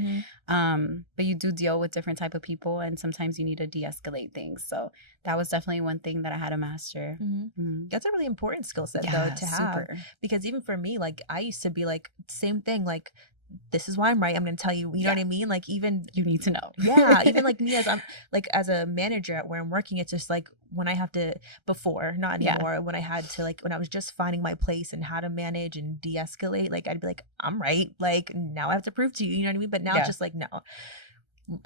But you do deal with different type of people, and sometimes you need to de-escalate things. So that was definitely one thing that I had to master. That's a really important skill set though to have, because even for me, like I used to be like, same thing, like, this is why I'm right. I'm going to tell you, you know what I mean? Like, even you need to know. Even like me as a manager at where I'm working, it's just like when I have to, before, not anymore, when I had to, like, when I was just finding my place and how to manage and de-escalate, like I'd be like, I'm right. Like, now I have to prove to you, you know what I mean? But now it's just like, no,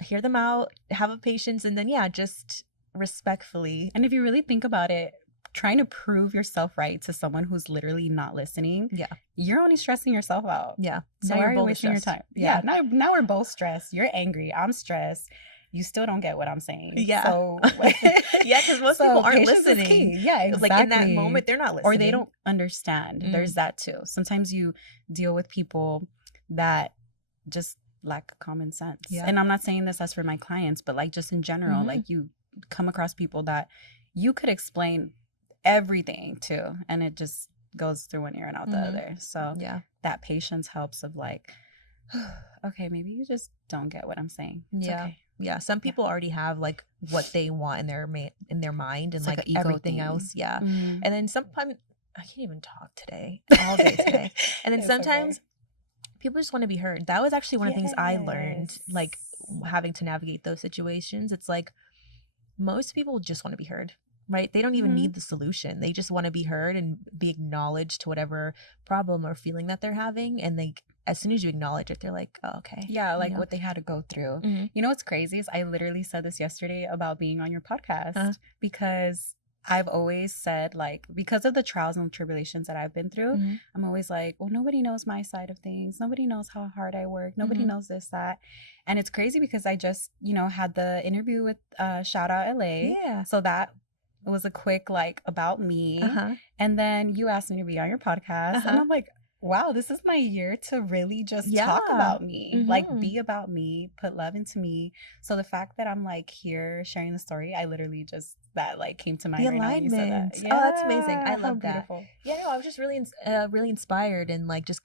hear them out, have a patience, and then just respectfully. And if you really think about it, trying to prove yourself right to someone who's literally not listening, you're only stressing yourself out. So why are you wasting your time? Now we're both stressed. You're angry, I'm stressed. You still don't get what I'm saying. So because most people aren't listening. Exactly. Like in that moment, they're not listening, or they don't understand. There's that too. Sometimes you deal with people that just lack common sense. And I'm not saying this as for my clients, but like just in general, like you come across people that you could explain everything to, and it just goes through one ear and out the other. So that patience helps, of like, okay, maybe you just don't get what I'm saying. It's okay. Some people already have like what they want in their mind, and it's like everything thing. Else and then sometimes I can't even talk today, all day today. And then sometimes people just want to be heard. That was actually one of the things I learned, like having to navigate those situations. It's like most people just want to be heard. right? They don't even need the solution. They just want to be heard and be acknowledged to whatever problem or feeling that they're having. And they, as soon as you acknowledge it, they're like, oh, okay. Yeah, like what they had to go through. You know what's crazy is I literally said this yesterday about being on your podcast because I've always said, like, because of the trials and tribulations that I've been through, I'm always like, well, nobody knows my side of things. Nobody knows how hard I work. Nobody knows this, that. And it's crazy because I just, you know, had the interview with Shout Out LA. Yeah. So that was a quick, like, about me. And then you asked me to be on your podcast. And I'm like, wow, this is my year to really just talk about me, like be about me, put love into me. So the fact that I'm like here sharing the story, I literally just, that like came to mind right now when you said that. Yeah, oh, that's amazing. I love that. Beautiful. Yeah, no, I was just really really inspired and like just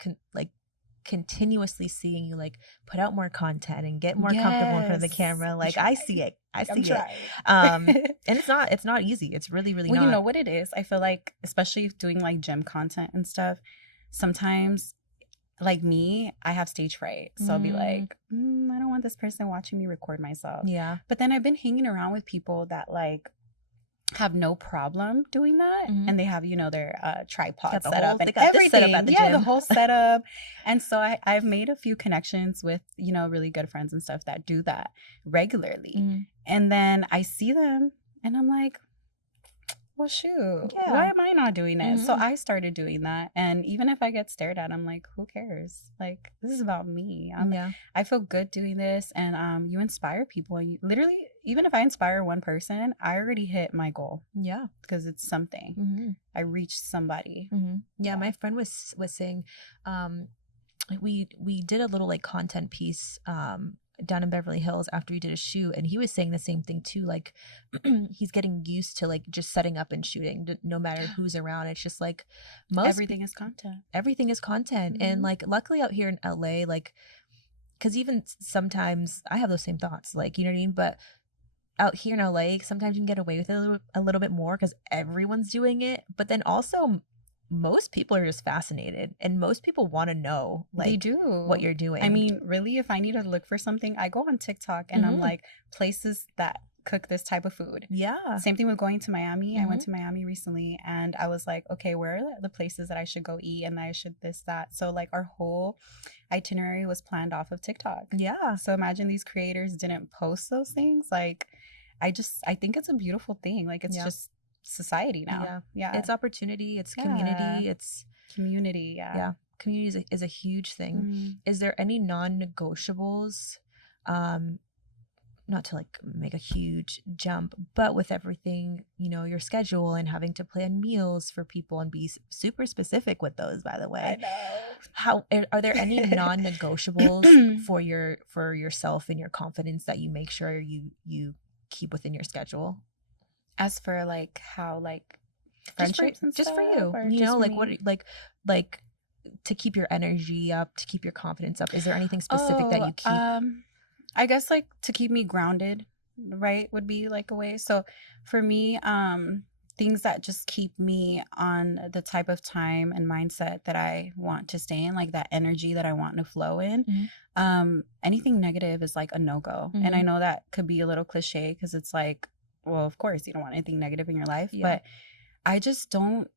continuously seeing you like put out more content and get more comfortable in front of the camera. Like I see it. I see it. And it's not easy. It's really, really not. You know what it is? I feel like, especially doing like gym content and stuff, sometimes, like me, I have stage fright. So I'll be like, I don't want this person watching me record myself. Yeah. But then I've been hanging around with people that like have no problem doing that. And they have, you know, their tripod set up and everything. Set up at the gym. The whole setup. And so I've made a few connections with, you know, really good friends and stuff that do that regularly. And then I see them and I'm like, well, shoot, why am I not doing it? So I started doing that. And even if I get stared at, I'm like, who cares? Like, this is about me. I feel good doing this. And you inspire people. And you literally, even if I inspire one person, I already hit my goal. Yeah. Because it's something. I reached somebody. Yeah, my friend was saying, we did a little like content piece down in Beverly Hills after he did a shoot, and he was saying the same thing too, like he's getting used to like just setting up and shooting no matter who's around. It's just like everything is content. And like luckily out here in LA, like because even sometimes I have those same thoughts, like, you know what I mean, but out here in LA sometimes you can get away with it a little bit more because everyone's doing it, but then also most people are just fascinated and most people want to know like they do what you're doing. I mean, really, if I need to look for something, I go on TikTok and I'm like, places that cook this type of food. Yeah. Same thing with going to Miami. I went to Miami recently and I was like, okay, where are the places that I should go eat and I should this, that. So like our whole itinerary was planned off of TikTok. Yeah. So imagine these creators didn't post those things. Like I think it's a beautiful thing. Like it's just society now. It's opportunity, it's community, it's community. Community is a huge thing. Is there any non-negotiables, not to like make a huge jump, but with everything, you know, your schedule and having to plan meals for people and be super specific with those, by the way, I know. How are there any non-negotiables for yourself and your confidence that you make sure you keep within your schedule? As for like how like friendships and just stuff, for you, you know, like what like to keep your energy up, to keep your confidence up, is there anything specific that you keep? I guess like to keep me grounded, right, would be like a way. So for me, things that just keep me on the type of time and mindset that I want to stay in, like that energy that I want to flow in. Anything negative is like a no-go. And I know that could be a little cliche because it's like, well, of course you don't want anything negative in your life, but I just don't,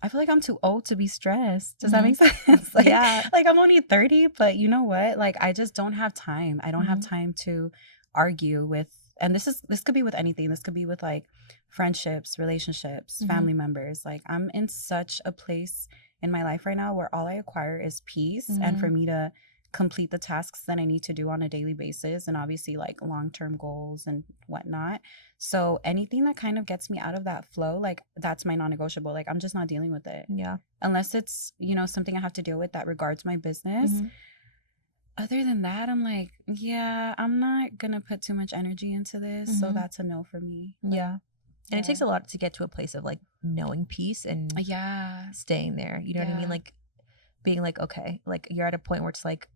I feel like I'm too old to be stressed. Does that make sense? Like, like I'm only 30, but you know what? Like I just don't have time. I don't have time to argue with, and this could be with anything. This could be with like friendships, relationships, family members. Like I'm in such a place in my life right now where all I acquire is peace, and for me to complete the tasks that I need to do on a daily basis, and obviously like long-term goals and whatnot. So anything that kind of gets me out of that flow, like that's my non-negotiable. Like I'm just not dealing with it. Yeah. Unless it's, you know, something I have to deal with that regards my business. Other than that, I'm like, yeah, I'm not gonna put too much energy into this. So that's a no for me. Yeah. And it takes a lot to get to a place of like knowing peace and staying there. You know what I mean? Like being like, okay, like you're at a point where it's like,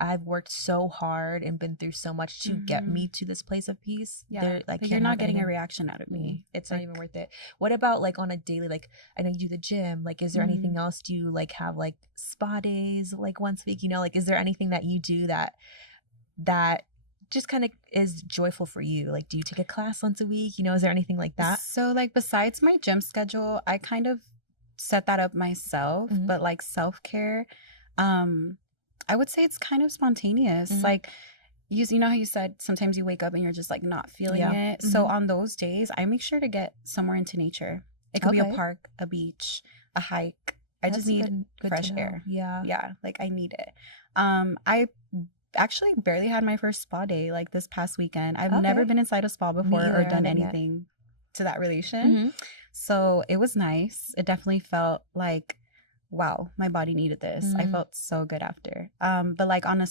I've worked so hard and been through so much to get me to this place of peace. Yeah, like you're not getting a reaction out of me. It's like, not even worth it. What about like on a daily, like I know you do the gym, like is there anything else? Do you like have like spa days like once a week, you know, like is there anything that you do that just kind of is joyful for you? Like, do you take a class once a week? You know, is there anything like that? So like besides my gym schedule, I kind of set that up myself, but like self-care, I would say it's kind of spontaneous. Like you know how you said sometimes you wake up and you're just like not feeling it. So on those days, I make sure to get somewhere into nature. It could be a park, a beach, a hike. I just need good fresh air. Yeah, like I need it. I actually barely had my first spa day like this past weekend. I've never been inside a spa before or done anything to that relation. So it was nice. It definitely felt like, wow, my body needed this. I felt so good after. But like on a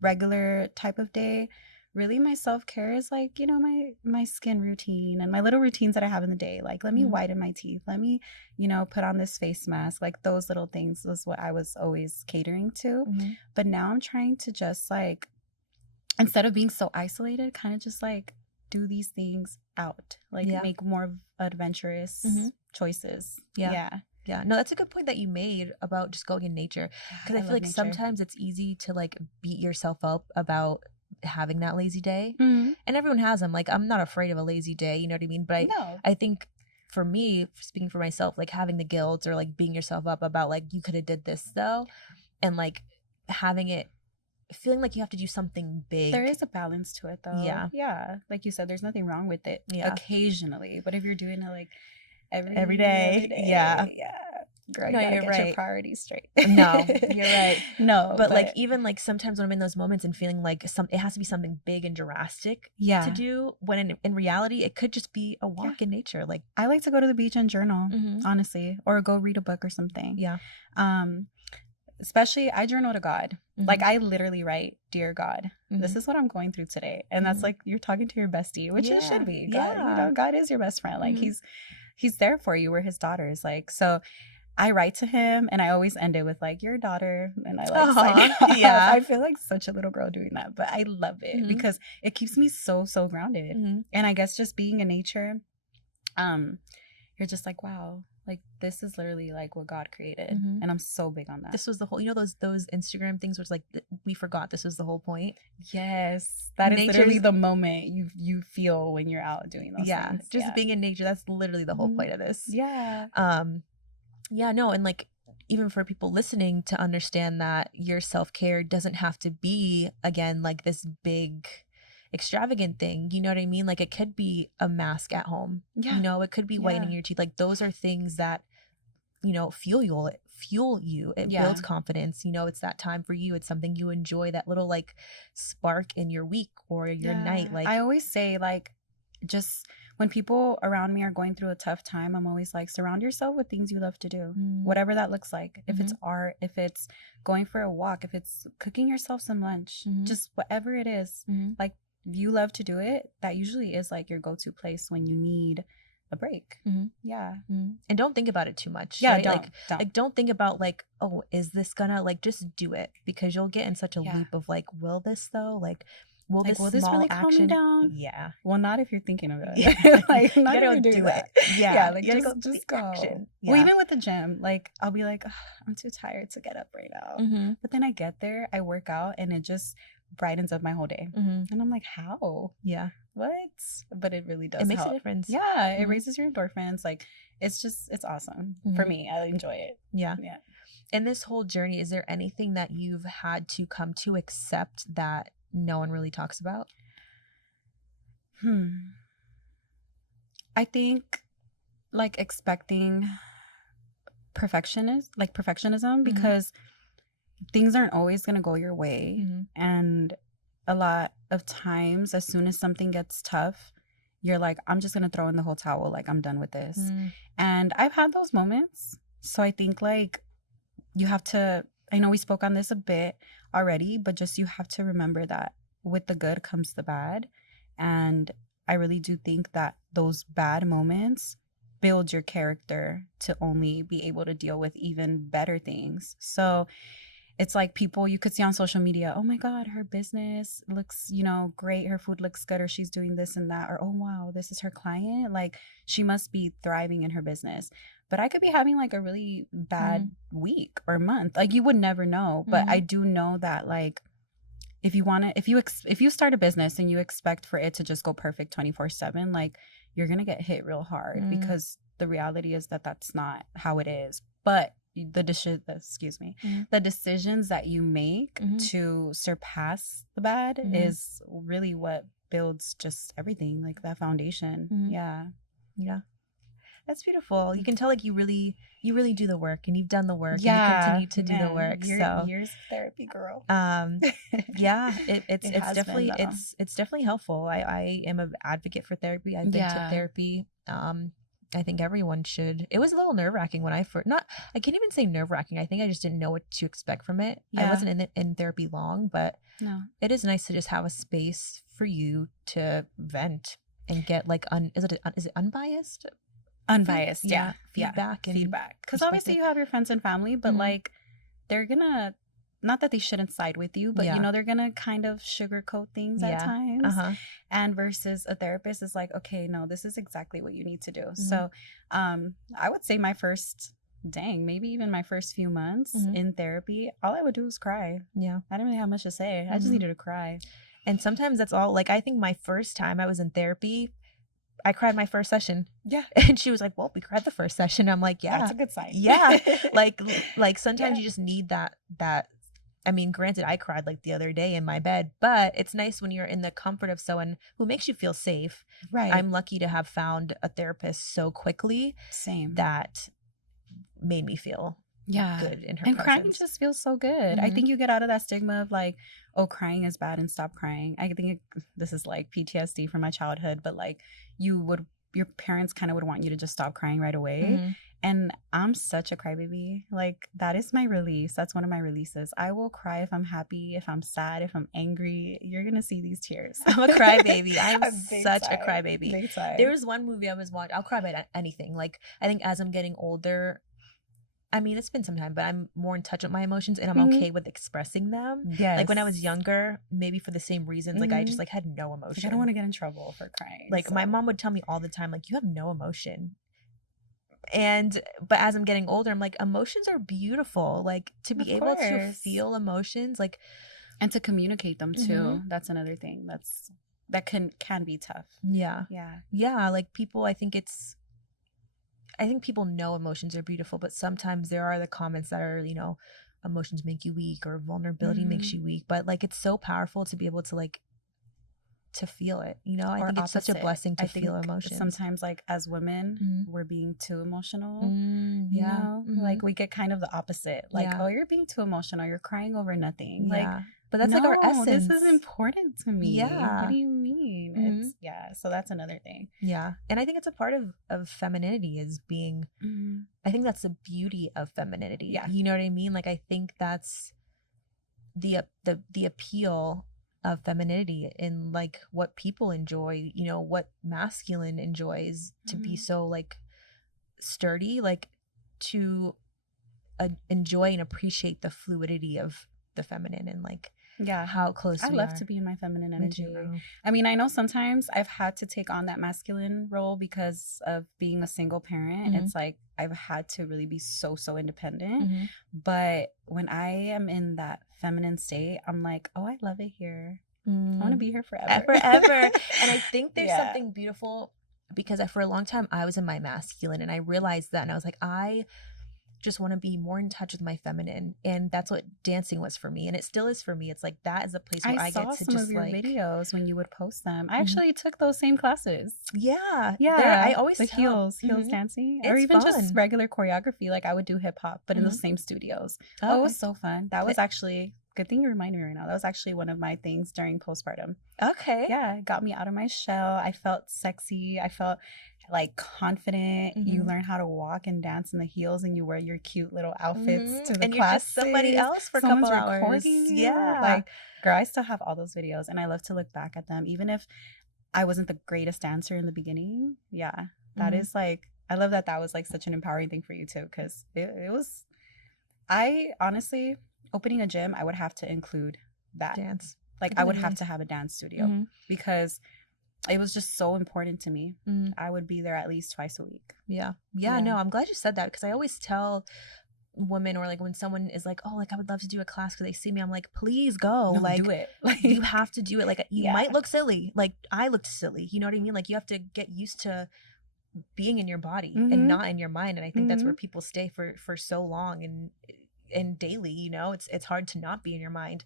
regular type of day, really my self-care is like, you know, my skin routine and my little routines that I have in the day. Like, let me whiten my teeth. Let me, you know, put on this face mask. Like those little things was what I was always catering to. But now I'm trying to just like, instead of being so isolated, kind of just like do these things out. Like make more adventurous choices. Yeah. No, that's a good point that you made about just going in nature. Because I feel like sometimes it's easy to like beat yourself up about having that lazy day. And everyone has them. Like, I'm not afraid of a lazy day, you know what I mean? But I think for me, speaking for myself, like having the guilt or like beating yourself up about like, you could have did this though. And like having it, feeling like you have to do something big. There is a balance to it though. Yeah. Like you said, there's nothing wrong with it occasionally. But if you're doing it like every day. Yeah. Girl, you gotta get your priorities straight. No, you're right. No, but like even like sometimes when I'm in those moments and feeling like it has to be something big and drastic to do, when in reality it could just be a walk in nature. Like I like to go to the beach and journal, honestly, or go read a book or something. Especially I journal to God. Like I literally write, "Dear God, this is what I'm going through today," and that's like you're talking to your bestie, which it should be. God, you know, God is your best friend. Like he's there for you. We're his daughters. Like so. I write to him and I always end it with like, your daughter, and I like sign it off. I feel like such a little girl doing that, but I love it because it keeps me so grounded. And I guess just being in nature, you're just like, wow, like this is literally like what God created, and I'm so big on that. This was the whole, you know, those Instagram things where it's like we forgot this was the whole point. Yes, that is literally the moment you feel when you're out doing those things. Just being in nature, that's literally the whole point of this. No, and like even for people listening to understand that your self-care doesn't have to be, again, like this big extravagant thing, you know what I mean? Like it could be a mask at home, you know, it could be whitening your teeth. Like those are things that, you know, fuel you. It builds confidence, you know, it's that time for you. It's something you enjoy, that little like spark in your week or your night. Like I always say, like, just when people around me are going through a tough time, I'm always like, surround yourself with things you love to do, whatever that looks like. If it's art, if it's going for a walk, if it's cooking yourself some lunch, just whatever it is, like if you love to do it, that usually is like your go-to place when you need a break. And don't think about it too much. Don't. Like don't think about like, oh, is this gonna, like, just do it, because you'll get in such a loop of like, will this though, like will this really action calm me down? Well, not if you're thinking of it. Like, not you gotta do that. Like just go. Well, even with the gym, like I'll be like, I'm too tired to get up right now, but then I get there, I work out, and it just brightens up my whole day. And I'm like, how? What? But it really does. It makes help. a difference. It raises your endorphins. Like it's awesome for me. I enjoy it. In this whole journey, is there anything that you've had to come to accept that no one really talks about? I think like expecting perfectionism, because things aren't always going to go your way. And a lot of times, as soon as something gets tough, you're like, I'm just going to throw in the whole towel. Like, I'm done with this. And I've had those moments. So I think like you have to, I know we spoke on this a bit already, but just you have to remember that with the good comes the bad. And I really do think that those bad moments build your character to only be able to deal with even better things. So it's like people you could see on social media, oh my God, her business looks, you know, great. Her food looks good, or she's doing this and that, or oh wow, this is her client. Like she must be thriving in her business. But I could be having like a really bad week or month. Like you would never know. But I do know that like if you start a business and you expect for it to just go perfect 24/7, like you're going to get hit real hard because the reality is that that's not how it is. But the decisions that you make to surpass the bad is really what builds just everything, like that foundation. Yeah. That's beautiful. You can tell like you really do the work, and you've done the work, and you continue to do the work. So years of therapy, girl. Yeah, it's definitely helpful. I am an advocate for therapy. I've been to therapy. I think everyone should. It was a little nerve-wracking when I can't even say nerve-wracking. I think I just didn't know what to expect from it. I wasn't in therapy long, but it is nice to just have a space for you to vent and get like is it unbiased? Unbiased, feedback. Because obviously you have your friends and family, but like they're gonna, not that they shouldn't side with you, but you know, they're gonna kind of sugarcoat things at times. And versus a therapist is like, okay, no, this is exactly what you need to do. So I would say maybe even my first few months in therapy, all I would do was cry. I didn't really have much to say. I just needed to cry. And sometimes that's all. Like, I think my first time I was in therapy, I cried my first session. And she was like, well, we cried the first session. I'm like, yeah. That's a good sign. Like sometimes you just need that. I mean, granted, I cried like the other day in my bed, but it's nice when you're in the comfort of someone who makes you feel safe. Right. I'm lucky to have found a therapist so quickly. Same. That made me feel good in her presence. Crying just feels so good. I think you get out of that stigma of like, oh, crying is bad and stop crying. I think this is like PTSD from my childhood, but like your parents kind of would want you to just stop crying right away. And I'm such a crybaby. Like, that is my release. That's one of my releases. I will cry if I'm happy, if I'm sad, if I'm angry. You're going to see these tears. I'm a crybaby. I'm such a crybaby. Big time. There was one movie I was watching. I'll cry about anything. Like, I think as I'm getting older, I mean, it's been some time, but I'm more in touch with my emotions, and I'm okay with expressing them. Yes. Like when I was younger, maybe for the same reasons, like I just like had no emotion. Like, I don't want to get in trouble for crying. Like my mom would tell me all the time, like, you have no emotion. But as I'm getting older, I'm like, emotions are beautiful. Like, to be able to feel emotions, like, and to communicate them too. That's another thing that can be tough. Yeah. Like people, I think people know emotions are beautiful, but sometimes there are the comments that are, you know, emotions make you weak, or vulnerability makes you weak. But like, it's so powerful to be able to like to feel it, you know. I think it's such a blessing to feel emotions. Sometimes, like, as women, we're being too emotional. You know, like we get kind of the opposite. Like, oh, you're being too emotional. You're crying over nothing. Like, but that's like our essence. This is important to me. What do you mean? It's so that's another thing. And I think it's a part of femininity is being. I think that's the beauty of femininity. You know what I mean? Like, I think that's the appeal of femininity in like what people enjoy, you know, what masculine enjoys, to be so like sturdy, like to enjoy and appreciate the fluidity of the feminine, and like how close I love to be in my feminine energy. I mean, I know sometimes I've had to take on that masculine role because of being a single parent. It's like I've had to really be so independent. But when I am in that feminine state, I'm like, oh, I love it here. I want to be here forever. And I think there's something beautiful, because for a long time I was in my masculine, and I realized that, and I was like, I just want to be more in touch with my feminine, and that's what dancing was for me, and it still is for me. It's like that is a place where I get to just like. I saw some of your videos when you would post them. I actually took those same classes. I always the heels dancing, or even fun. Just regular choreography. Like, I would do hip hop, but in the same studios. Oh, it was so fun. That was actually. Good thing you reminded me right now. That was actually one of my things during postpartum. Okay. Yeah, it got me out of my shell. I felt sexy. I felt like confident. You learn how to walk and dance in the heels, and you wear your cute little outfits to the and classes. You're just somebody else for a couple hours. Yeah. Like, girl, I still have all those videos, and I love to look back at them. Even if I wasn't the greatest dancer in the beginning. Yeah. That is like, I love that was like such an empowering thing for you too, because it was, I honestly... Opening a gym, I would have to include that dance. Like, I would have to have a dance studio because it was just so important to me. I would be there at least twice a week. No, I'm glad you said that, because I always tell women, or like when someone is like, oh, like I would love to do a class because they see me, I'm like, please go. No, like do it. You have to do it. Like you might look silly, like I looked silly, you know what I mean? Like you have to get used to being in your body and not in your mind. And I think that's where people stay for so long and daily, you know, it's hard to not be in your mind,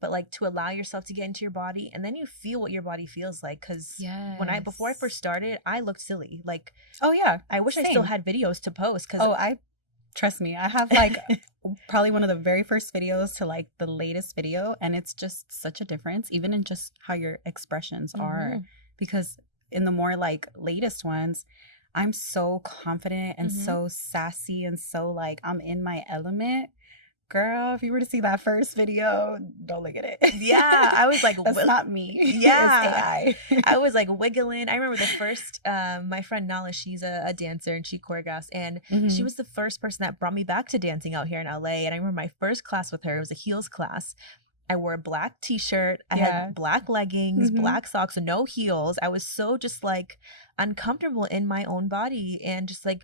but like to allow yourself to get into your body, and then you feel what your body feels like. Because before I first started, I looked silly. Like, oh yeah, I wish I still had videos to post. Because trust me, I have like probably one of the very first videos to like the latest video, and it's just such a difference, even in just how your expressions are. Because in the more like latest ones, I'm so confident and so sassy and so like I'm in my element. Girl, if you were to see that first video, don't look at it. Yeah, I was like, that's not me. Yeah, it's AI. I was like wiggling. I remember the first, my friend Nala, she's a dancer and she choreographs, and she was the first person that brought me back to dancing out here in LA. And I remember my first class with her, it was a heels class. I wore a black t-shirt. I had black leggings, black socks, and no heels. I was so just like uncomfortable in my own body, and just like,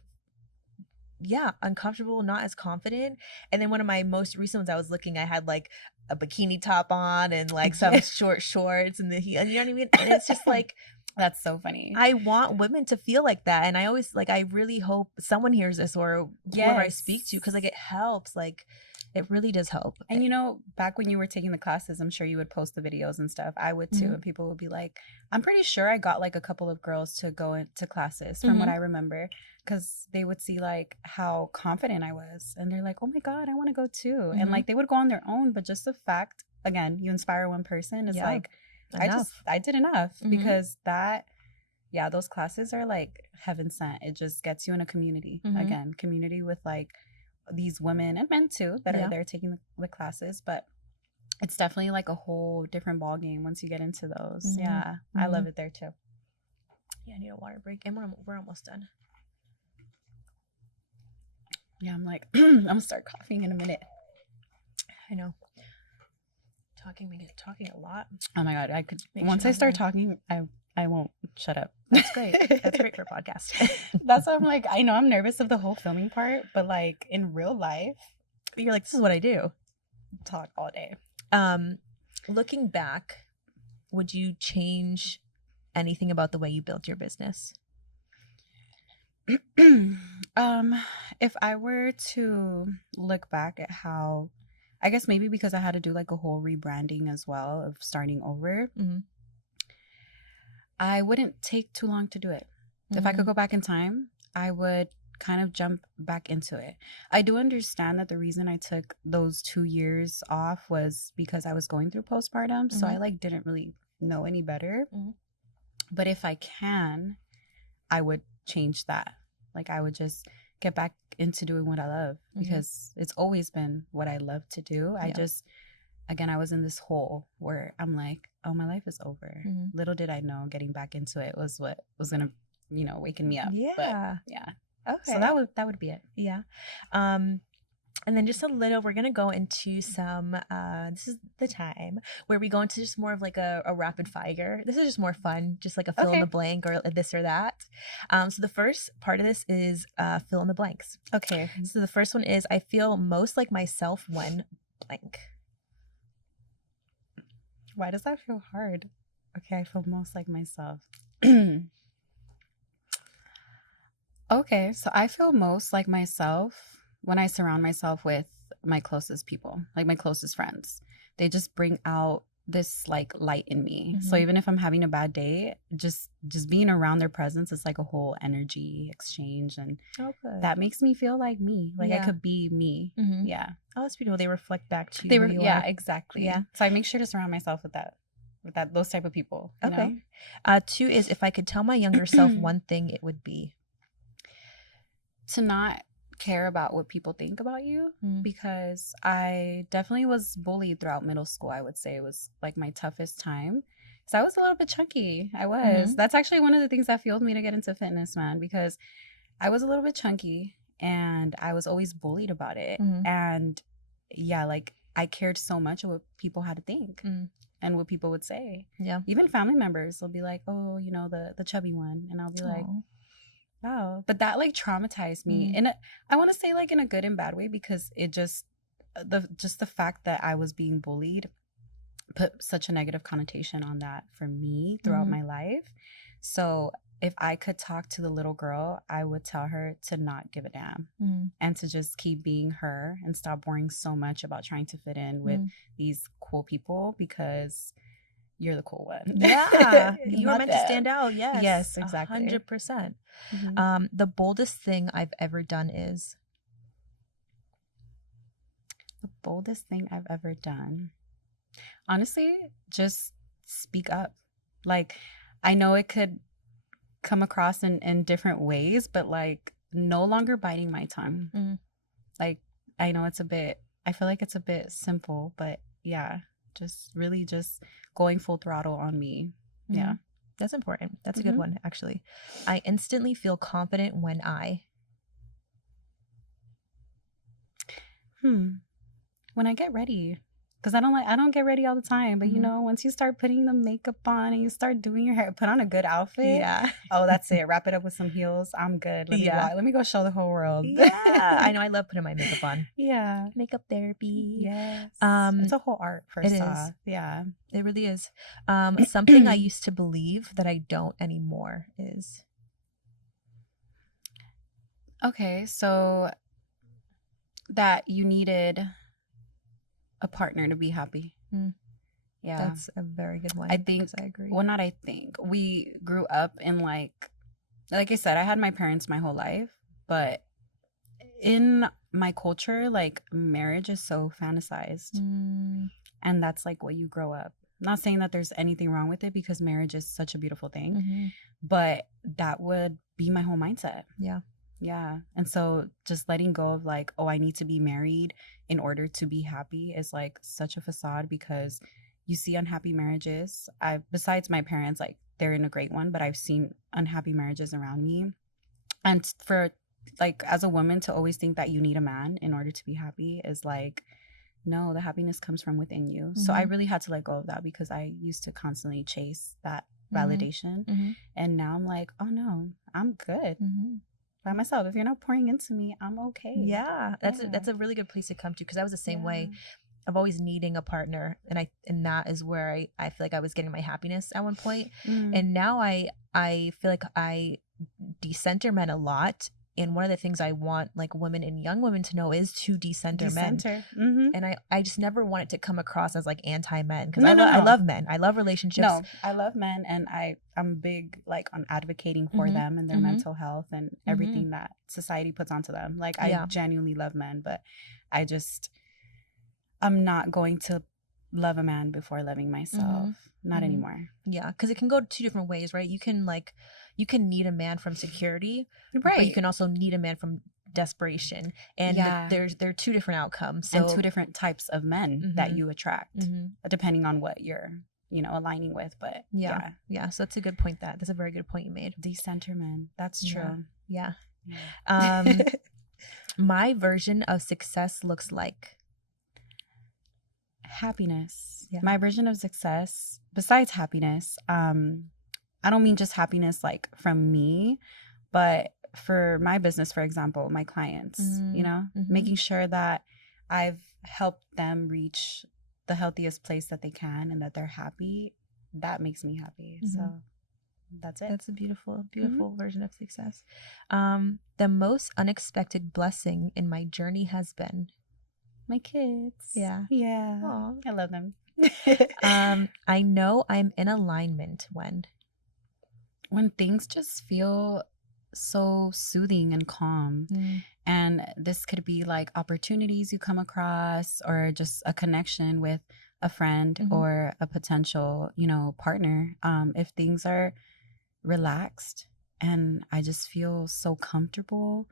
uncomfortable, not as confident. And then one of my most recent ones, I was looking, I had like a bikini top on and like some short shorts and you know what I mean? And it's just like, that's so funny. I want women to feel like that. And I always like, I really hope someone hears this, or whoever I speak to, because like it helps. Like it really does help. And you know, back when you were taking the classes, I'm sure you would post the videos and stuff. I would too. And people would be like, I'm pretty sure I got like a couple of girls to go into classes from what I remember, because they would see like how confident I was, and they're like, oh my God, I want to go too. And like they would go on their own, but just the fact, again, you inspire one person is like, I did enough. Because those classes are like heaven sent. It just gets you in a community, again, community with like these women and men too that are there taking the classes. But it's definitely like a whole different ball game once you get into those. I love it there too. I need a water break, and we're almost done. I'm like, I'm gonna start coughing in a minute. I know, talking a lot. Oh my God, I could once I start talking, I won't shut up. That's great. That's great for a podcast. That's why I'm like, I know I'm nervous of the whole filming part, but like in real life, you're like, this is what I do. Talk all day. Looking back, would you change anything about the way you built your business? If I were to look back at how, I guess maybe because I had to do like a whole rebranding as well of starting over, I wouldn't take too long to do it. If I could go back in time, I would kind of jump back into it. I do understand that the reason I took those 2 years off was because I was going through postpartum. So I like didn't really know any better. But if I can, I would change that. Like I would just get back into doing what I love, because it's always been what I love to do. I just, again, I was in this hole where I'm like, oh, my life is over. Little did I know getting back into it was what was going to, you know, waking me up. But, okay. So that would be it. And then just a little, we're going to go into some, this is the time where we go into just more of like a rapid fire. This is just more fun, just like a fill in the blank or this or that. So the first part of this is fill in the blanks. Okay. So the first one is, I feel most like myself when blank. Why does that feel hard? Okay, I feel most like myself. Okay, so I feel most like myself when I surround myself with my closest people, like my closest friends. They just bring out this like light in me. So even if I'm having a bad day, just being around their presence is like a whole energy exchange, and that makes me feel like me, like I could be me. Oh, that's beautiful. They reflect back to you. Exactly. So I make sure to surround myself with those type of people. Okay. 2 is, if I could tell my younger self one thing, it would be to not care about what people think about you, because I definitely was bullied throughout middle school. I would say it was like my toughest time. So I was a little bit chunky. I was. That's actually one of the things that fueled me to get into fitness, man, because I was a little bit chunky and I was always bullied about it. And like I cared so much of what people had to think and what people would say. Even family members will be like, oh, you know, the chubby one. And I'll be like, Wow. But that like traumatized me I want to say like in a good and bad way, because it just the fact that I was being bullied put such a negative connotation on that for me throughout my life. So if I could talk to the little girl, I would tell her to not give a damn and to just keep being her and stop worrying so much about trying to fit in with these cool people, because you're the cool one. Yeah. You were meant to stand out. Yes. Yes, exactly. 100%. The boldest thing I've ever done is? The boldest thing I've ever done? Honestly, just speak up. Like, I know it could come across in different ways, but like no longer biting my tongue. Like, I know I feel like it's a bit simple, but yeah, just really just going full throttle on me. Yeah. That's important. That's a good one, actually. I instantly feel confident when when I get ready. Because I don't get ready all the time. But, you know, once you start putting the makeup on and you start doing your hair, put on a good outfit. Yeah. Oh, that's it. Wrap it up with some heels. I'm good. Let me go show the whole world. Yeah. I know. I love putting my makeup on. Yeah. Makeup therapy. Yes. It's a whole art, first off. Yeah. It really is. Something I used to believe that I don't anymore is? Okay. So that you needed a partner to be happy. Yeah, that's a very good one. I think I agree. Well, not I think we grew up in like I said, I had my parents my whole life, but in my culture, like marriage is so fantasized, and that's like what you grow up. I'm not saying that there's anything wrong with it, because marriage is such a beautiful thing, but that would be my whole mindset. Yeah. And so just letting go of like, oh, I need to be married in order to be happy is like such a facade, because you see unhappy marriages. Besides my parents, like they're in a great one, but I've seen unhappy marriages around me. And for like as a woman to always think that you need a man in order to be happy is like, no, the happiness comes from within you. So I really had to let go of that, because I used to constantly chase that validation. And now I'm like, oh no, I'm good. By myself. If you're not pouring into me, I'm okay. Yeah, that's a really good place to come to, because I was the same way of always needing a partner, and that is where I feel like I was getting my happiness at one point. And now I feel like I decenter men a lot, and one of the things I want like women and young women to know is to decenter men. And I just never want it to come across as like anti-men, because I love men. I love relationships. No, I love men, and I'm big like on advocating for them and their mental health and everything that society puts onto them. Like I genuinely love men, but I'm not going to love a man before loving myself. Not anymore. Yeah, because it can go two different ways, right? You can need a man from security, right? But you can also need a man from desperation, and there are two different outcomes, and two different types of men that you attract, depending on what you're aligning with. But yeah, so that's a good point. That's a very good point you made. Decenter men. That's true. Yeah. My version of success looks like happiness. My version of success, besides happiness, I don't mean just happiness like from me, but for my business, for example, my clients, making sure that I've helped them reach the healthiest place that they can and that they're happy. That makes me happy. So that's it. That's a beautiful, beautiful version of success. The most unexpected blessing in my journey has been my kids. Yeah. Aww. I love them. I know I'm in alignment when things just feel so soothing and calm. And this could be like opportunities you come across, or just a connection with a friend or a potential, partner. If things are relaxed and I just feel so comfortable,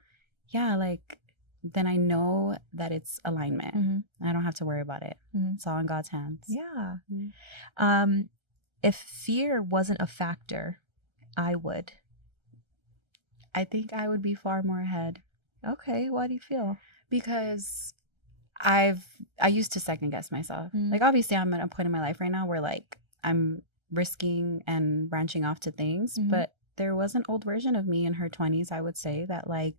then I know that it's alignment. I don't have to worry about it. It's all in God's hands. Yeah. If fear wasn't a factor, I think I would be far more ahead. Okay. Why do you feel? Because I used to second guess myself. Like, obviously I'm at a point in my life right now where like I'm risking and branching off to things, but there was an old version of me in her 20s, I would say, that like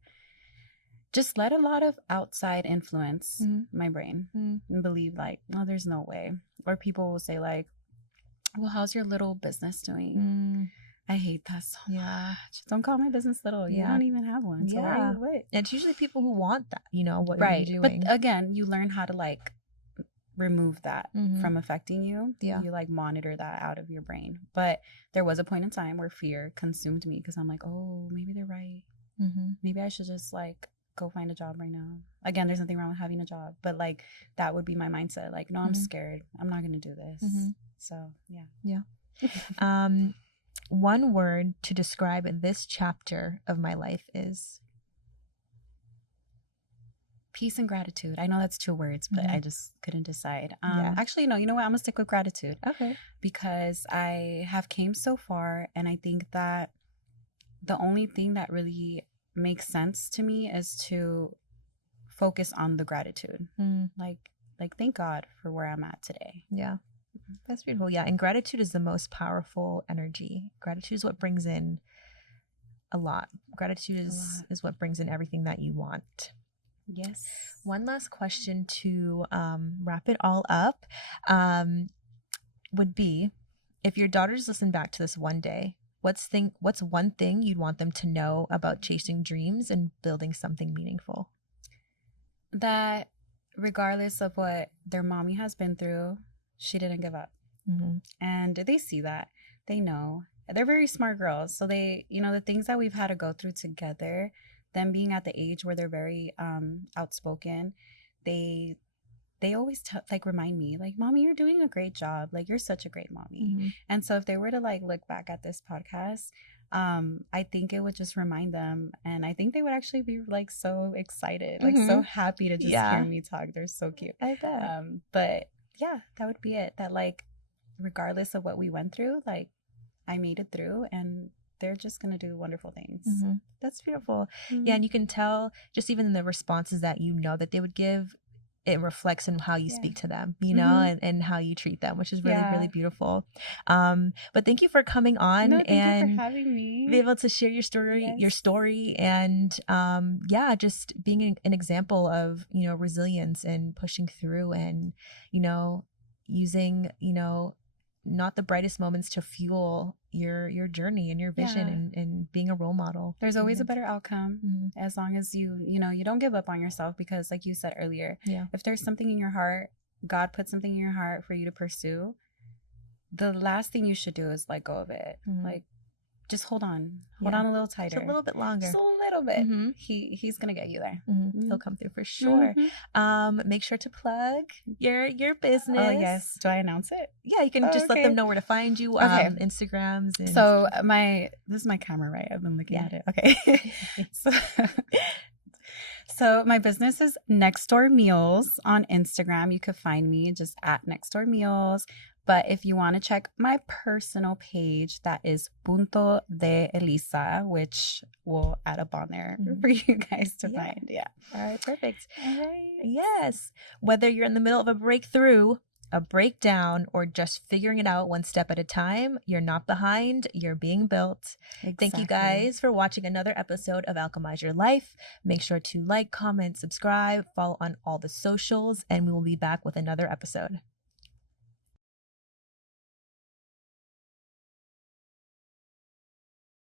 just let a lot of outside influence my brain and believe like, oh, there's no way. Or people will say like, well, how's your little business doing? I hate that so much. Don't call my business little. You don't even have one. So what? And it's usually people who want that, you know, what you're doing. But again, you learn how to like remove that from affecting you. You like monitor that out of your brain. But there was a point in time where fear consumed me because I'm like, oh, maybe they're right. Maybe I should just like go find a job right now. Again, there's nothing wrong with having a job, but like that would be my mindset. Like, no, I'm scared. I'm not gonna do this. So one word to describe this chapter of my life is peace and gratitude. I know that's 2 words, but I just couldn't decide. Actually, no, you know what? I'm gonna stick with gratitude. Okay. Because I have came so far, and I think that the only thing that really makes sense to me is to focus on the gratitude. Like thank God for where I'm at today. Yeah. That's beautiful. Yeah. And gratitude is the most powerful energy. Gratitude is what brings in a lot. Gratitude is what brings in everything that you want. Yes. One last question to wrap it all up would be, if your daughters listen back to this one day, what's one thing you'd want them to know about chasing dreams and building something meaningful? That regardless of what their mommy has been through, she didn't give up. And they see that. They know. They're very smart girls. So they, you know, the things that we've had to go through together, them being at the age where they're very outspoken, they always remind me, like, Mommy, you're doing a great job. Like, you're such a great mommy. And so if they were to like look back at this podcast, I think it would just remind them, and I think they would actually be like so excited, like so happy to just hear me talk. They're so cute. I bet. But yeah, that would be it. That like, regardless of what we went through, like I made it through, and they're just gonna do wonderful things. That's beautiful. Yeah, and you can tell just even in the responses that you know that they would give, it reflects in how you speak to them, you know, and how you treat them, which is really, really beautiful. But thank you for coming on and you for having me. Be able to share your story, and just being an example of, you know, resilience and pushing through, and, you know, using, you know, not the brightest moments to fuel your journey and your vision, and being a role model. There's always a better outcome as long as you know, you don't give up on yourself, because like you said earlier, if there's something in your heart, God put something in your heart for you to pursue, the last thing you should do is let go of it. Like, just hold on a little tighter, just a little bit longer, just a little bit. He's gonna get you there. He'll come through for sure. Make sure to plug your business. Oh yes. Do I announce it? Yeah, you can just let them know where to find you. Instagrams. And so this is my camera, right? I've been looking at it. Okay. So my business is Next Door Meals on Instagram. You could find me just at Next Door Meals. But if you want to check my personal page, that is Punto de Elisa, which we'll add up on there for you guys to find. Yeah. All right. Perfect. All right. Yes. Whether you're in the middle of a breakthrough, a breakdown, or just figuring it out one step at a time, you're not behind, you're being built. Exactly. Thank you guys for watching another episode of Alchemize Your Life. Make sure to like, comment, subscribe, follow on all the socials, and we will be back with another episode.